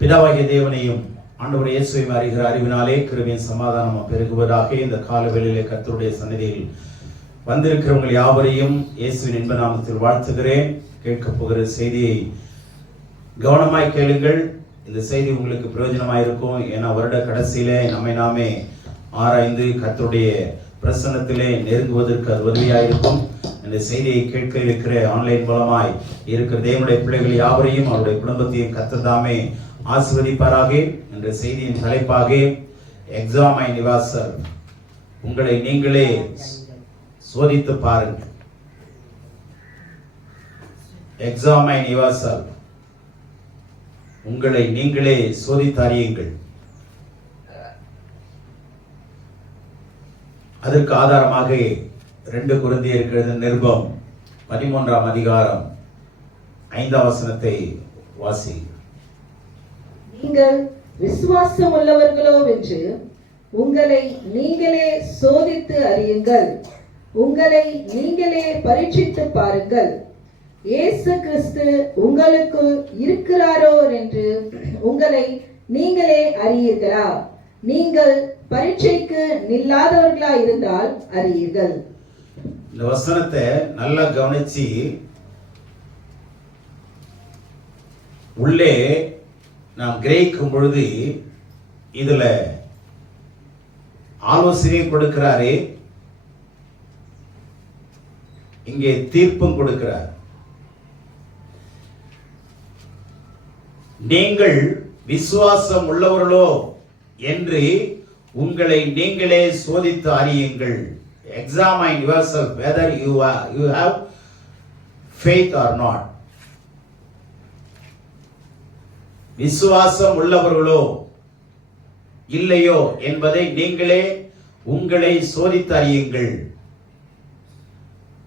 பிதாவாகிய தேவனையும் ஆண்டவர் இயேசுவையும் அறிகிற அறிவினாலே கிருபையின் சமாதானம் பெருகுவதாக. இந்த காலவெளியிலே கர்த்தருடைய சந்நிதியில் வந்திருக்கிறவங்கள் யாவரையும் இயேசுவின் இன்ப நாமத்தில் வாழ்த்துகிறேன். கேட்கப் போகிற செய்தியை கவனமாய் கேளுங்கள். இந்த செய்தி உங்களுக்கு பிரயோஜனமாயிருக்கும். ஏன்னா வருட கடைசியிலே நம்மை நாமே ஆராய்ந்து கர்த்தருடைய பிரசன்னத்திலே நெருங்குவதற்கு அது உதவியாயிருக்கும். இந்த செய்தியை கேட்க இருக்கிற ஆன்லைன் மூலமாய் இருக்கிற தேவனுடைய பிள்ளைகள் யாவரையும் அவருடைய குடும்பத்தையும் கர்த்தர் தாமே ஆசீர்வதிப்பாராக. என்ற செய்தியின் தலைப்பாக எக்ஸாமைன் யுவர்செல்ஃப், உங்களை நீங்களே சோதித்து பாருங்கள். எக்ஸாமைன் யுவர்செல்ஃப், உங்களை நீங்களே சோதித்து அறியுங்கள். அதற்கு ஆதாரமாக 2 கொரிந்தியர் நிருபம் 13ஆம் அதிகாரம் 5ஆம் வசனத்தை வாசி. நீங்கள் விசுவாசம் உள்ளவர்களோ என்று உங்களை நீங்களே சோதித்து அறியுங்கள். உங்களை நீங்களே பரீட்சித்து பாருங்கள். இயேசு கிறிஸ்து உங்களுக்குள் இருக்கிறாரோ என்று உங்களை நீங்களே அறியீர்களா? நீங்கள் பரீட்சைக்கு நில்லாதவர்களா இருந்தால் அறியீர்கள். இந்த வசனத்தை நல்லா கவனிச்சு உள்ளே நாம் கிரகிக்கும் பொழுது இதுல ஆலோசனை கொடுக்கிறாரே, இங்கே தீர்ப்பும் கொடுக்கிறார். நீங்கள் விசுவாசம் உள்ளவர்களோ என்று உங்களை நீங்களே சோதித்து அறியுங்கள். Examine yourself whether you have faith or not. விசுவாசம் உள்ளவர்களோ இல்லையோ என்பதை நீங்களே உங்களை சோதித்து அறியுங்கள்.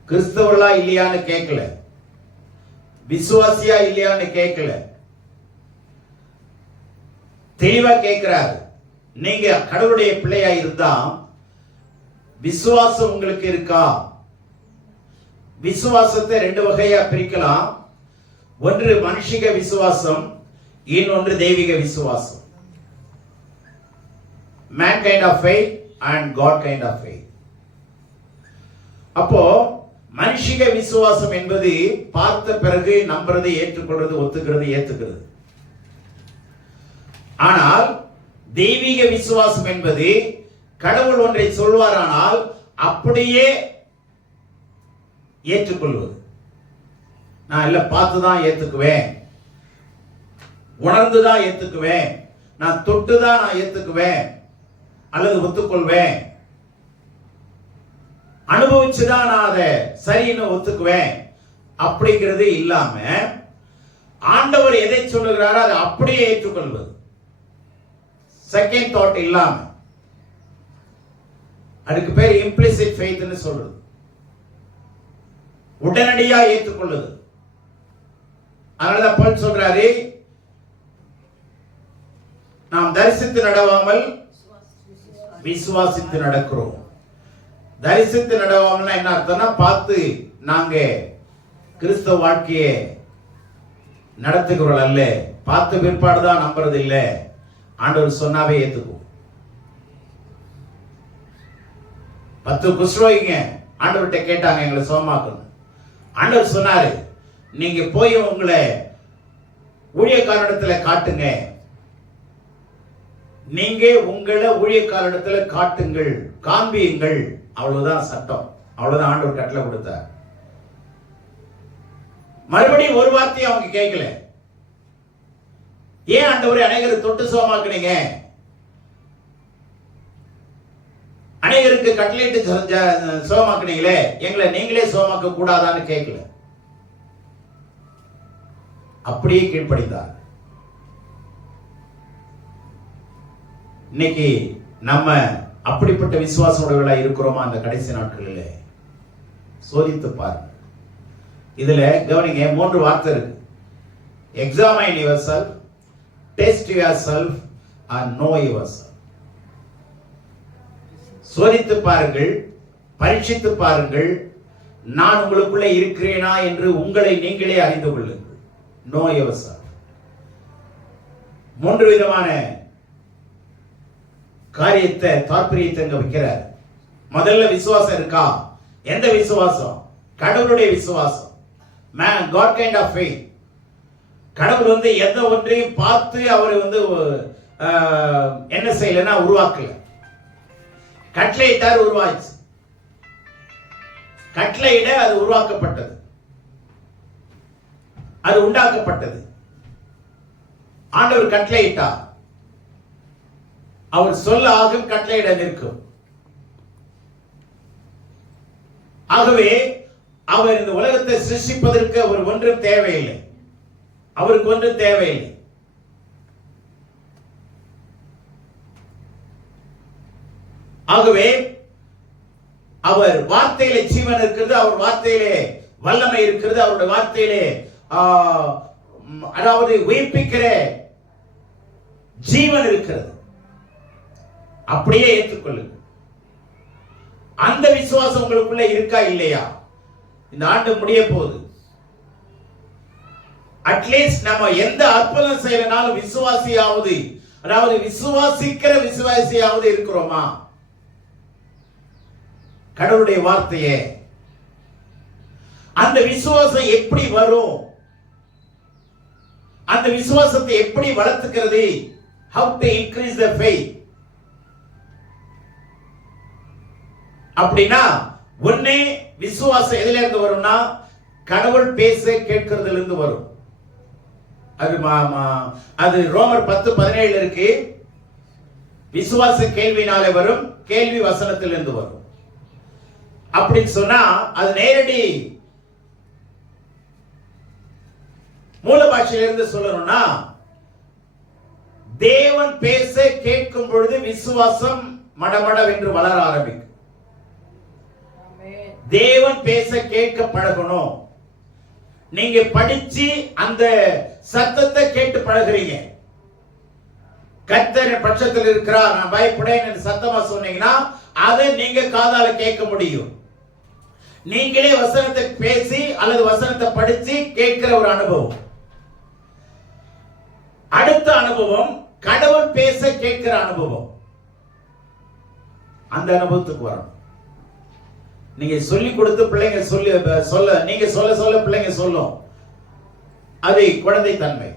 கிறிஸ்தவர்களா இல்லையான்னு கேட்கல, விசுவாசியா இல்லையான்னு கேட்கல, தெளிவா கேட்கிறார். நீங்க கடவுளுடைய பிள்ளையா இருந்தா விசுவாசம் உங்களுக்கு இருக்கா? விசுவாசத்தை 2 வகையா பிரிக்கலாம். ஒன்று மனுஷிக விசுவாசம், இன்னொன்று தெய்வீக விசுவாசம். Man kind of faith and God kind of faith. அப்போ மனுஷிக விசுவாசம் என்பது பார்த்த பிறகு நம்புறது, ஏற்றுக்கொள்றது, ஒத்துக்கிறது, ஏத்துக்கிறது. ஆனால் தெய்வீக விசுவாசம் என்பது கடவுள் ஒன்றை சொல்வாரானால் அப்படியே ஏற்றுக்கொள்வது. நான் இல்ல பார்த்துதான் ஏத்துக்குவேன், உணர்ந்துதான் ஏத்துக்குவேன், நான் தொட்டுதான் நான் ஏத்துக்குவேன் அல்லது ஒத்துக்கொள்வேன், அனுபவிச்சுதான் நான் அதை சரின்னு ஒத்துக்குவேன் அப்படிங்கிறது இல்லாம ஆண்டவர் எதை சொல்லுகிறாரோ அதை அப்படியே ஏற்றுக்கொள்வது. செகண்ட் தாட் இல்லாம, அதுக்கு பேர் இம்ப்ளிசிட் ஃபெய்த்னு சொல்றது. உடனடியா ஏற்றுக்கொள்ளுது. அதனாலதான் பவுல் சொல்றாரு, நாம் தரிசித்து நடவாமல் விசுவாசித்து நடக்கிறோம். தரிசித்து நடவாமல் என்ன அர்த்தம்னா, பார்த்து நாங்க கிறிஸ்தவ வாழ்க்கையை நடத்துகிறோம் அல்ல, பார்த்து பிற்பாடுதான் நம்புறது இல்லை. ஆண்டவர் சொன்னாவே ஏத்துக்கும். 10 குஷ்ரோகிங்க ஆண்டவர்கிட்ட கேட்டாங்க, எங்களை சுகமாக்கணும். ஆண்டவர் சொன்னாரு, நீங்க போய் உங்களை ஊழியக்காரனிடத்துல காட்டுங்க. நீங்க உங்களை ஊழியக்காரனிடத்துல காட்டுங்கள், காண்பியுங்கள். அவ்வளவுதான் சட்டம், அவ்வளவுதான் ஆண்டவர் கட்டளை கொடுத்தார். மறுபடியும் ஒரு வார்த்தையை அவங்க கேட்கல. ஏன் ஆண்டவரே அநேகரை தொட்டு சுகமாக்குனீங்க, அநேகருக்கு கட்டளையிட்டு சுகமாக்குனீங்களே, எங்களை நீங்களே சுகமாக்க கூடாதான்னு கேட்கல, அப்படியே கீழ்ப்படிந்தார். இன்னைக்கு நம்ம அப்படிப்பட்ட விசுவாசமுடையவர்களா இருக்கிறோமா? அந்த கடைசி நாட்களில் சோதித்து பாருங்க. இதுல கவனிங்க, 3 வார்த்தை இருக்கு. Examine yourself, test yourself and know yourself. சோதித்து பாருங்கள், பரீட்சித்து பாருங்கள், நான் உங்களுக்குள்ளே இருக்கிறேனா என்று உங்களை நீங்களே அறிந்து கொள்ளுங்கள். No yourself. 3 விதமான காரியத்தை தாற்பயத்தை இங்க வைக்கிறார். முதல்ல விசுவாசம் இருக்கா? எந்த விசுவாசம்? கடவுளுடைய விசுவாசம். God kind of faith. கடவுள் எந்த ஒன்றையும் பார்த்து அவர் என்ன செய்யலன்னா உருவாக்கல, கட்டளையிட்டார், உருவாச்சு. கட்டளையிட அது உருவாக்கப்பட்டது, அது உண்டாக்கப்பட்டது. ஆண்டவர் கட்டளையிட்டார், அவர் சொல்ல ஆகும், கட்டளையிட நிற்கும். ஆகவே அவர் இந்த உலகத்தை சிருஷ்டிப்பதற்கு அவர் ஒன்றும் தேவையில்லை, அவருக்கு ஒன்றும் தேவையில்லை. ஆகவே அவர் வார்த்தையிலே ஜீவன் இருக்கிறது, அவர் வார்த்தையிலே வல்லமை இருக்கிறது, அவருடைய வார்த்தையிலே அதாவது உயிர்ப்பிக்கிற ஜீவன் இருக்கிறது. அப்படியே ஏற்றுக்கொள்ளுங்க. அந்த விசுவாசம் உங்களுக்குள்ள இருக்கா இல்லையா? இந்த ஆண்டு முடிய போகுது. அட்லீஸ்ட் நம்ம எந்த அற்புதம் செய்யறனாலும் விசுவாசியாவது, அதாவது விசுவாசிக்கிற விசுவாசியாவது இருக்கிறோமா? கடவுளுடைய வார்த்தையே. அந்த விசுவாசம் எப்படி வரும்? அந்த விசுவாசத்தை எப்படி வளர்த்துக்கிறது? How to increase the faith? அப்படின்னா ஒண்ணே விசுவாசம் எதில இருந்து வரும்னா கடவுள் பேச கேட்கிறதுல இருந்து வரும். அது ரோமர் 10:17 இருக்கு. விசுவாச கேள்வினாலே வரும், கேள்வி வசனத்திலிருந்து வரும். அப்படின்னு சொன்னா அது நேரடி மூல பாஷையிலிருந்து சொல்லணும்னா தேவன் பேச கேட்கும் பொழுது விசுவாசம் மடமடவென்று வளர ஆரம்பிக்கும். தேவன் பேச கேட்க பழகணும். நீங்க படிச்சு அந்த சத்தத்தை கேட்டு பழகுறீங்க. கர்த்தர் பட்சத்தில் இருக்கிறார், நான் பயப்படேன் சத்தமா சொன்னீங்கன்னா அதை நீங்க காதால கேட்க முடியும். நீங்களே வசனத்தை பேசி அல்லது வசனத்தை படிச்சு கேட்கிற ஒரு அனுபவம். அடுத்த அனுபவம் கடவுள் பேச கேட்கிற அனுபவம். அந்த அனுபவத்துக்கு வரணும். நீங்க சொல்லி கொடுத்து பிள்ளைங்க சொல்ல நீங்க சொல்ல பிள்ளைங்க சொல்லும். அது குழந்தை தன்மை.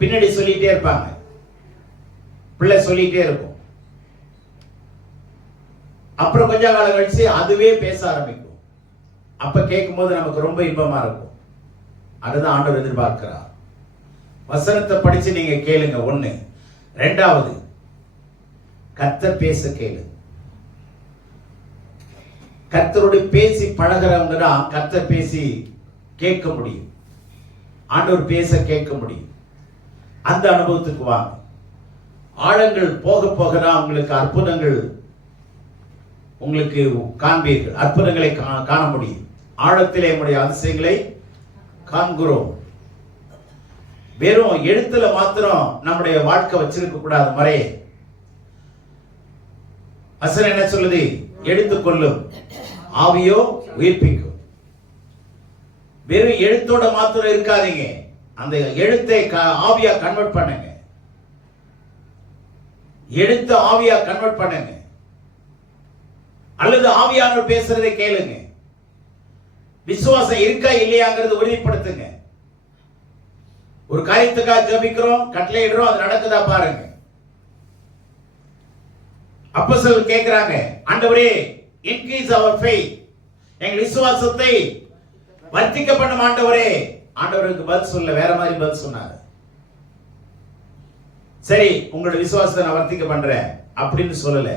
பின்னாடி சொல்லிட்டே இருப்பாங்க, பிள்ளை சொல்லிட்டே இருக்கும். அப்புறம் கொஞ்ச காலம் கழிச்சு அதுவே பேச ஆரம்பிக்கும். அப்ப கேட்கும் போது நமக்கு ரொம்ப இன்பமா இருக்கும். அதுதான் ஆண்டவர் எதிர்பார்க்கிறார். வசனத்தை படிச்சு நீங்க கேளுங்க. ஒண்ணு. ரெண்டாவது, கர்த்தர் பேச கேளு. கர்த்தரோடு பேசி பழகிறவங்க தான் கர்த்தர் பேசி கேட்க முடியும். ஆண்டவர் பேச கேட்க முடியும். அந்த அனுபவத்துக்கு வாங்க. ஆழங்கள் போக போக தான் உங்களுக்கு அற்புதங்கள் உங்களுக்கு காண்பீர்கள். அற்புதங்களை காண முடியும். ஆழத்திலே நம்முடைய அதிசயங்களை காண்கிறோம். வெறும் எழுத்துல மாத்திரம் நம்முடைய வாழ்க்கை வச்சிருக்க கூடாது. மறைய வசனம் என்ன சொல்லுது? எடுத்துக்கொள்ளும், ஆவியோ உயிர்ப்பிக்கும். வெறும் எழுத்தோட மாத்திரம் இருக்காதீங்க. அந்த எழுத்தை ஆவியா கன்வெர்ட் பண்ணுங்க. எழுத்து ஆவியா கன்வெர்ட் பண்ணுங்க. அல்லது ஆவியானவர் பேசுறதை கேளுங்க. விசுவாசம் இருக்கா இல்லையாங்கிறது உறுதிப்படுத்துங்க. ஒரு காரியத்துக்காக ஜெபிக்கிறோம், கட்டளையிடுறோம், அது நடக்குதா பாருங்க. அப்போஸ்தலர் கேக்குறாங்க, ஆண்டவரே இன்கிரீஸ் அவர் ஃபெய்த், எங்க விசுவாசத்தை வர்த்திக்க பண்ணும் ஆண்டவரே. ஆண்டவருக்கு பதில் சொல்ல வேற மாதிரி பதில் சொன்னார். சரி, உங்களோட விசுவாசத்தை நான் வர்த்திக்க பண்றேன் அப்படின்னு சொல்லல.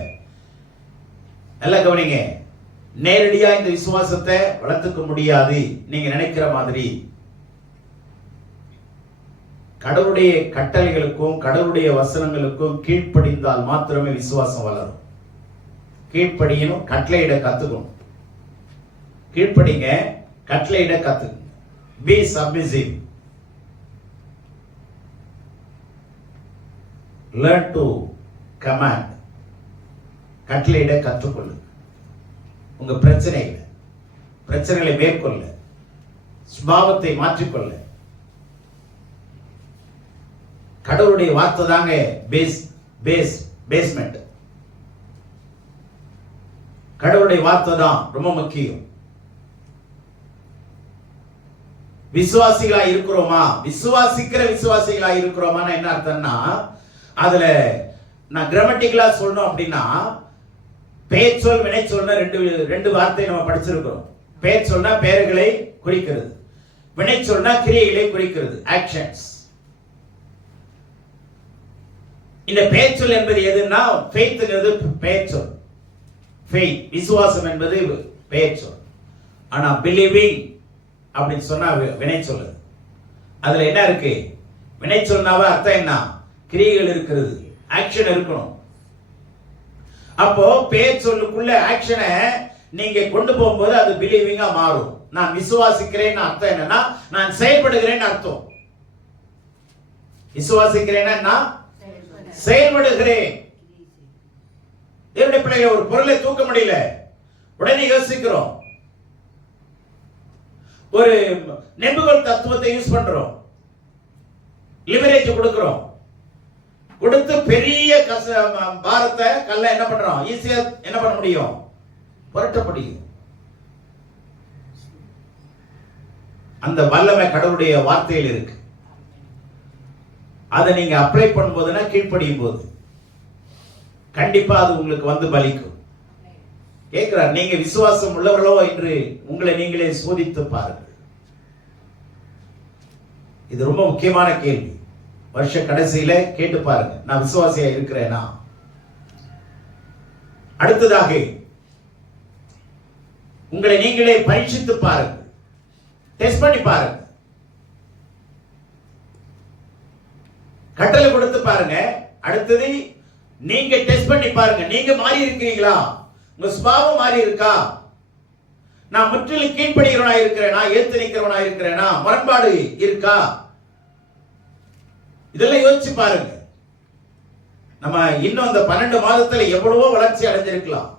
நல்லா கவனிங்க. நேரடியா இந்த விசுவாசத்தை வளர்த்துக்க முடியாது நீங்க நினைக்கிற மாதிரி. கடவுளுடைய கட்டளைகளுக்கும் கடவுளுடைய வசனங்களுக்கும் கீழ்ப்படிந்தால் மாத்திரமே விசுவாசம் வளரும். கீழ்ப்படியணும், கட்டளையிட கத்துக்கணும். கீழ்ப்படிங்க, கட்டளையிட கத்துக்கணும். Be submissive. Learn to command. கட்டளையிட கற்றுக்கொள்ளு. உங்க பிரச்சனைகளை மேற்கொள்ள, சுபாவத்தை மாற்றிக்கொள்ள. கடவுளுடைய வார்த்தை தாங்க பேஸ்மெண்ட். கடவுளுடைய வார்த்தை தான் ரொம்ப முக்கியம். விசுவாசிகளா இருக்கிறோமா? விசுவாசிகளா இருக்கிறோமா என்ன அர்த்தம்னா, அதுல நான் கிராமட்டிக்கலா சொல்லணும் அப்படின்னா, பெயர்ச்சொல் வினைச்சொல்னா ரெண்டு வார்த்தை நம்ம படிச்சிருக்கிறோம். பெயர்ச்சொல்னா பெயர்களை குறிக்கிறது, வினைச்சொல்னா கிரியைகளை குறிக்கிறது, ஆக்ஷன்ஸ். இந்த பெயர்ச்சொல் என்பது எதுன்னா, ஃபெய்த்ங்கிறது பெயர்ச்சொல். ஃபெய்த் விசுவாசம் என்பது பெயர்ச்சொல். ஆனா பிலீவிங் அப்படின்னு சொன்னா வினைச்சொல். அதுல என்ன இருக்கு? வினைச்சொல்னாவே அர்த்தம் என்ன? கிரியைகள் இருக்கிறது, ஆக்ஷன் இருக்கணும். அப்போ பெயர்ச்சொல்லுக்குள்ள ஆக்ஷனை நீங்க கொண்டு போகும்போது அது பிலீவிங்கா மாறும். நான் விசுவாசிக்கிறேன் அர்த்தம் என்னன்னா, நான் செயல்படுகிறேன் அர்த்தம். விசுவாசிக்கிறேன்னா செயல்படுகிறேன். தேவனுடைய பிள்ளைகள், ஒரு பொருளை தூக்க முடியல, உடனே யோசிக்கிறோம். ஒரு நெம்புகோல் தத்துவத்தை யூஸ் பண்றோம், லிவரேஜ் கொடுக்கிறோம். கொடுத்து பெரிய பாரத்தை கல்ல என்ன பண்றோம்? ஈஸியா என்ன பண்ண முடியும்? புரட்ட முடியும். அந்த வல்லமை கடவுளுடைய வார்த்தையில் இருக்கு. அதை நீங்க அப்ளை பண்ணும்போதுனா, கீழ்ப்படியும் போது கண்டிப்பா அது உங்களுக்கு வந்து பலிக்கும். கேட்கிறார், நீங்க விசுவாசம் உள்ளவர்களோ என்று உங்களை நீங்களே சோதித்து பாருங்கள். இது ரொம்ப முக்கியமான கேள்வி. வருஷ கடைசியில கேட்டு பாருங்க, நான் விசுவாசியா இருக்கிறேனா? அடுத்ததாக உங்களை நீங்களே பரீட்சித்து பாருங்க, டெஸ்ட் பண்ணி பாருங்க, கட்டளை கொடுத்து பாருங்க. அடுத்தது நீங்க டெஸ்ட் பண்ணி பாருங்க, நீங்க மாறி இருக்கிறீங்களா? உங்க சுபாவம் மாறி இருக்கா? நான் முற்றிலும் கீழ்ப்படுகிறவனா இருக்கிறேனா? ஏத்து நிற்கிறவனா இருக்கிறேனா? முரண்பாடு இருக்கா? இதெல்லாம் யோசிச்சு பாருங்க. நம்ம இன்னும் அந்த 12 மாதத்துல எவ்வளவோ வளர்ச்சி அடைஞ்சிருக்கலாம்.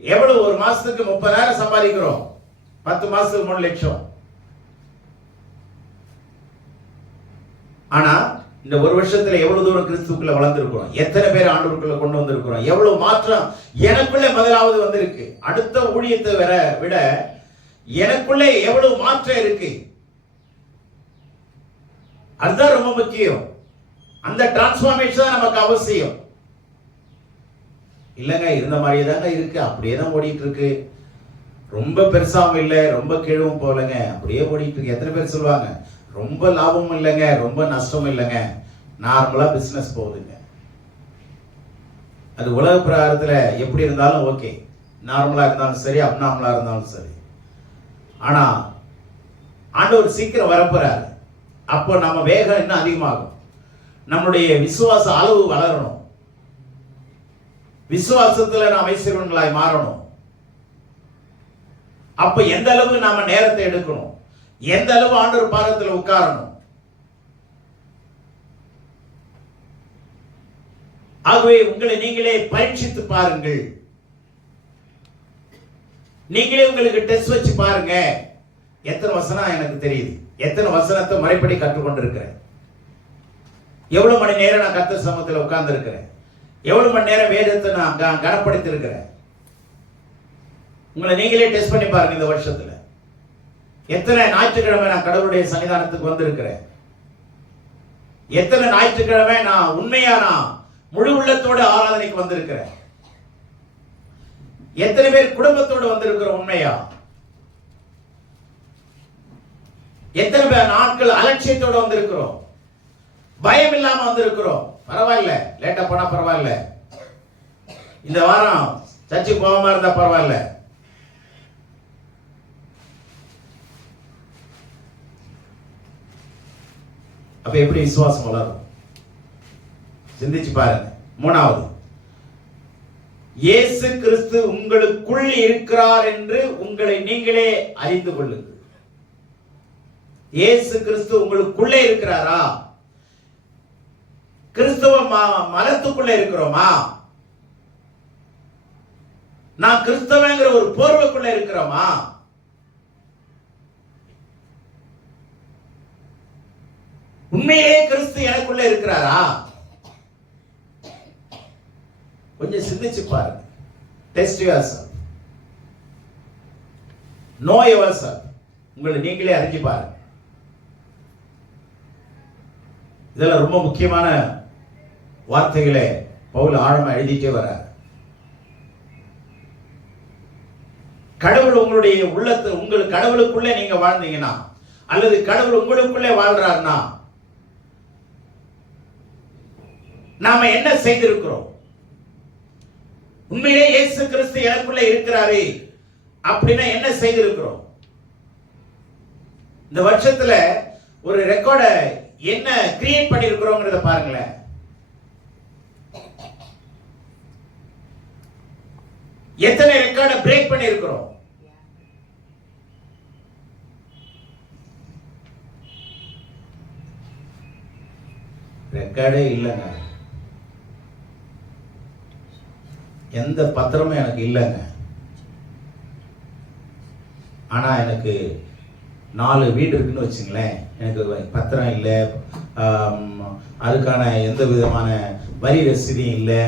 எவ்வளவு ஒரு மாசத்துக்கு 30,000 சம்பாதிக்கிறோம், 10 மாசத்துக்கு 3 லட்சம். ஆனா இந்த ஒரு வருஷத்துல எவ்வளவு தூரம் கிறிஸ்துக்குள்ள வளர்ந்திருக்கிறோம், எத்தனை பேர் ஆண்டவருக்குள்ள கொண்டு வந்திருக்கிறோம், எவ்வளவு மாற்றம் எனக்குள்ள முதலாவது வந்திருக்கு. அடுத்த ஊழியத்தை விட எனக்குள்ள எவ்வளவு மாற்றம் இருக்கு, அதுதான் ரொம்ப முக்கியம். அந்த டிரான்ஸ்ஃபார்மேஷன் தான் நமக்கு அவசியம். இல்லங்க இருந்த மாதிரியே தாங்க இருக்கு, அப்படியே தான் ஓடிட்டு இருக்கு, ரொம்ப பெருசாவும் இல்லை ரொம்ப கீழவும் போலங்க, அப்படியே ஓடிட்டு இருக்கு. எத்தனை பேர் சொல்லுவாங்க, ரொம்ப லாபமும் இல்லைங்க ரொம்ப நஷ்டமும் இல்லைங்க, நார்மலா பிசினஸ் போகுதுங்க. அது உலக பிரகாரத்துல எப்படி இருந்தாலும் ஓகே, நார்மலா இருந்தாலும் சரி, அப்நார்மலா இருந்தாலும் சரி. ஆனா ஆண்டவர் சீக்கிரம் வரப்போறாரு. அப்போ நம்ம வேகம் இன்னும் அதிகமாகும். நம்முடைய விசுவாச அளவு வளரணும், விசுவாசத்துல நாம் ஐஸ்வர்யங்களாய் மாறணும். அப்ப எந்த அளவு நாம நேரத்தை எடுக்கணும், எந்த அளவு ஆண்டவர் பாதத்தில் உட்காரணும். ஆகவே உங்களை நீங்களே பரீட்சித்து பாருங்கள். நீங்களே உங்களுக்கு டெஸ்ட் வச்சு பாருங்க. எத்தனை வசனம் எனக்கு தெரியுது, எத்தனை வசனத்தை முறைப்படி கற்றுக்கொண்டிருக்கிறேன், எவ்வளவு மணி நேரம் நான் கர்த்தர் சமூகத்தில் உட்கார்ந்து இருக்கிறேன், எவ்வளவு மணி நேரம் வேதத்தை நான் கனப்படுத்தி இருக்கிறேன். உங்களை நீங்களே டெஸ்ட் பண்ணி பாருங்க. இந்த வருஷத்துல எத்தனை ஞாயிற்றுக்கிழமை நான் கடவுளுடைய சன்னிதானத்துக்கு வந்திருக்கிறேன், எத்தனை ஞாயிற்றுக்கிழமை நான் உண்மையா முழு உள்ளத்தோடு ஆராதனைக்கு வந்திருக்கிறேன், எத்தனை பேர் குடும்பத்தோடு வந்திருக்கிறோம் உண்மையா, எத்தனை பேர் நாட்கள் அலட்சியத்தோடு வந்திருக்கிறோம், பயம் இல்லாம வந்திருக்கிறோம். பரவாயில்ல, லேட்டா போனா பரவாயில்ல, இந்த வாரம் சர்ச்சுக்கு போகாம இருந்தா பரவாயில்ல. அப்ப எப்படி விசுவாசம் வளரும் சிந்திச்சு பாருங்க. மூணாவது, இயேசு கிறிஸ்து உங்களுக்குள் இருக்கிறார் என்று உங்களை நீங்களே அறிந்து கொள்ளுங்கள். இயேசு கிறிஸ்து உங்களுக்குள்ளே இருக்கிறாரா? கிறிஸ்துவ மதத்துக்குள்ள இருக்கிறோமா? நான் கிறிஸ்தவங்கிற ஒரு போர்வைக்குள்ள இருக்கிறோமா? உண்மையிலேயே கிறிஸ்து எனக்குள்ள இருக்கிறாரா? கொஞ்சம் சிந்திச்சு பாருங்க. Test yourself, know yourself. உங்களை நீங்களே அறிஞ்சு பாருங்க. இதெல்லாம் ரொம்ப முக்கியமான வார்த்தைகளை பவுல் ஆழமா எழுதிட்டே வர்றார். கடவுள் உங்களுடைய உள்ளத்தை, உங்கள் கடவுளுக்குள்ளே நீங்க வாழ்ந்தீங்கன்னா, அல்லது கடவுள் உங்களுக்குள்ளே வாழ்றாருன்னா, நாம என்ன செய்திருக்கிறோம்? உண்மையிலே இயேசு கிறிஸ்து எனக்குள்ள இருக்கிறாரு அப்படின்னா என்ன செய்திருக்கிறோம்? இந்த வருஷத்துல ஒரு ரெக்கார்ட என்ன கிரியேட் பண்ணிருக்கிறோங்கிறத பாருங்களேன். எத்தனை ரெக்கார்ட பிரேக் பண்ணிருக்கிறோம்? ரெக்கார்டே இல்லைங்க. எந்த பத்திரமும் எனக்கு இல்லைங்க. ஆனா எனக்கு 4 வீடு இருக்குன்னு வச்சுங்களேன். எனக்கு பத்திரம் இல்லை, அதுக்கான எந்த விதமான வரி ரசீதியும் இல்லை,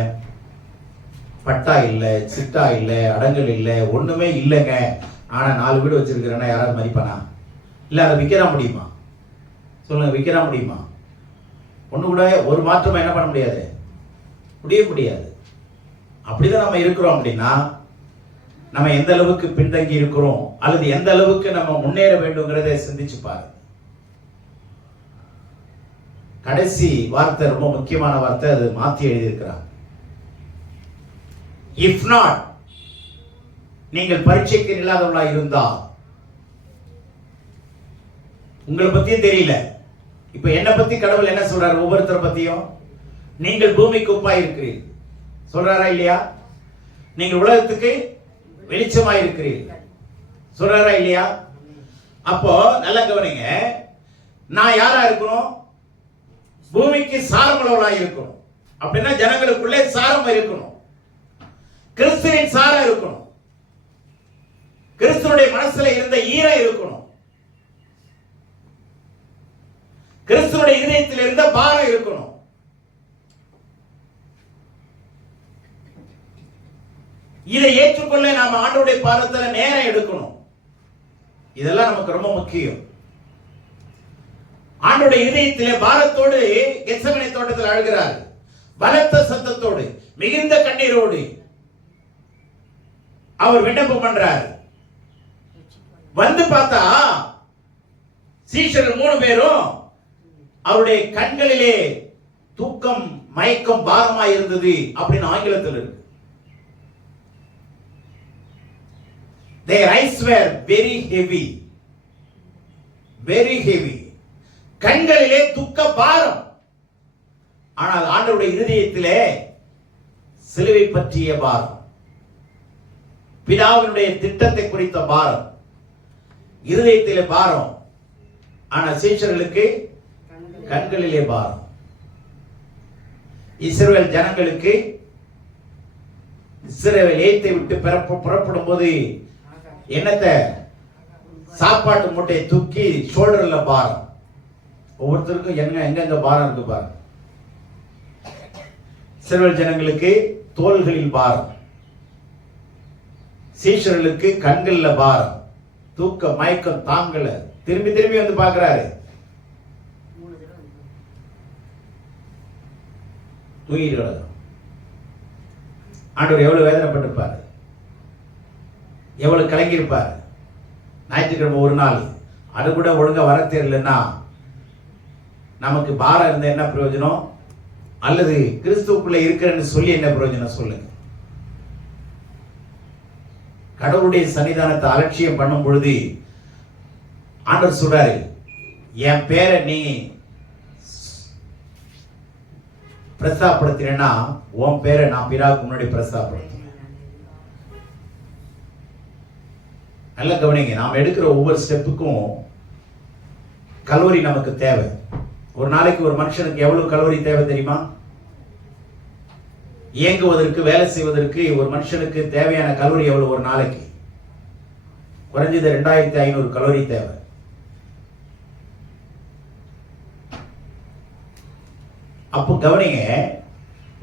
பட்டா இல்லை, சிட்டா இல்லை, அடங்கல் இல்லை, ஒண்ணுமே இல்லைங்க. ஆனா 4 வீடு வச்சிருக்கிறேன்னா யாராவது மதிப்பானா? இல்ல அதை விற்கிற முடியுமா? சொல்லுங்க, விற்கிற முடியுமா? ஒண்ணு கூட ஒரு மாற்றமா என்ன பண்ண முடியாது, முடியாது. அப்படிதான் நம்ம இருக்கிறோம். அப்படின்னா நம்ம எந்த அளவுக்கு பின்தங்கி இருக்கிறோம், அல்லது எந்த அளவுக்கு நம்ம முன்னேற வேண்டும்ங்கிறத சிந்திச்சு பாருங்க. கடைசி வார்த்தை ரொம்ப முக்கியமான வார்த்தை, அது மாத்தி எழுதியிருக்கிறார். இஃப் நாட், நீங்கள் பரீட்சைக்கு இல்லாதவர்களா இருந்தா, உங்களை பத்தியும் தெரியல. இப்ப என்ன பத்தி கடவுள் என்ன சொல்றாரு? ஒவ்வொருத்தரை பத்தியும் நீங்கள் பூமிக்கு உப்பாய் இருக்கிறீர்கள் சொல்றாரா இல்லையா? நீங்கள் உலகத்துக்கு வெளிச்சமாய் இருக்கிறீர்கள் சொல்றாரா இல்லையா? அப்போ நல்லா கவனிங்க, நான் யாரா இருக்கணும்? பூமிக்கு சாரமுள்ளவளாய் இருக்கணும். அப்படின்னா ஜனங்களுக்குள்ளே சாரம் இருக்கணும், கிறிஸ்துவின் சாரம் இருக்கணும், கிறிஸ்துவுடைய மனசுல இருந்த ஈரம் இருக்கணும், கிறிஸ்துவுடைய இதயத்தில் இருந்த பாரம் இருக்கணும். இதை ஏற்றுக்கொள்ள நாம ஆண்டவருடைய பாதத்துல நேரம் எடுக்கணும். இதெல்லாம் நமக்கு ரொம்ப முக்கியம். ஆண்டவருடைய இதயத்திலே பாரத்தோடு கெத்செமனே தோட்டத்தில் அழுகிறார், பலத்த சத்தத்தோடு, மிகுந்த கண்ணீரோடு அவர் விண்ணப்பம் பண்றார். வந்து பார்த்தா சீஷர்கள் 3 பேரும் அவருடைய கண்களிலே தூக்கம், மயக்கம், பாரமா இருந்தது அப்படின்னு ஆங்கிலத்தில் இருக்கு. Their eyes were very heavy, very heavy. கண்களிலே துக்க பாரம். ஆனால் ஆண்டவருடைய இருதயத்திலே சிலுவை பற்றிய பாரம், பிதாவினுடைய திட்டத்தை குறித்த பாரம், இருதயத்திலே பாரம். ஆனால் சீஷர்களுக்கு கண்களிலே பாரம். இஸ்ரவேல் ஜனங்களுக்கு இஸ்ரவேல் ஏத்தை விட்டு புறப்படும் போது என்னத்தை, சாப்பாட்டு மூட்டையை தூக்கி ஷோல்டர்ல பாரம். ஒவ்வொருத்தருக்கும் எங்கெங்க பாரம் இருக்கு பாருங்க. இஸ்ரவேல் ஜனங்களுக்கு தோள்களில் பாரம், சீஷர்களுக்கு கண்கள்ல பாரம், தூக்க மயக்கம் தாங்கல. திரும்பி வந்து பாக்குறாரு, தூங்கிட்டு. ஆண்டவர் எவ்வளவு வேதனைப்பட்டிருப்பாரு, எவ்வளவு கலங்கியிருப்பார். ஞாயிற்றுக்கிழமை ஒரு நாள் அது கூட ஒழுங்கா வர தெரியலன்னா நமக்கு பாரம் இருந்த என்ன பிரயோஜனம்? அல்லது கிறிஸ்துவுக்குள்ள இருக்கிறேன்னு சொல்லி என்ன பிரயோஜனம் சொல்லுங்க? கடவுளுடைய சன்னிதானத்தை அலட்சியம் பண்ணும் பொழுது ஆண்டவர் சொல்றாரு, என் பேரை நீ பிரஸ்தாபப்படுத்தினா உன் பேரை நான் பிதாவுக்கு முன்னாடி பிரஸ்தாபப்படுத்த. நல்ல கவனிங்க, நாம் எடுக்கிற ஒவ்வொரு ஸ்டெப்புக்கும் கலோரி நமக்கு தேவை. ஒரு நாளைக்கு ஒரு மனுஷனுக்கு எவ்வளவு கலோரி தேவை தெரியுமா? இயங்குவதற்கு, வேலை செய்வதற்கு ஒரு மனுஷனுக்கு தேவையான கலோரி எவ்வளவு? ஒரு நாளைக்கு குறைஞ்சது 2500 கலோரி தேவை. அப்போ கவனிங்க,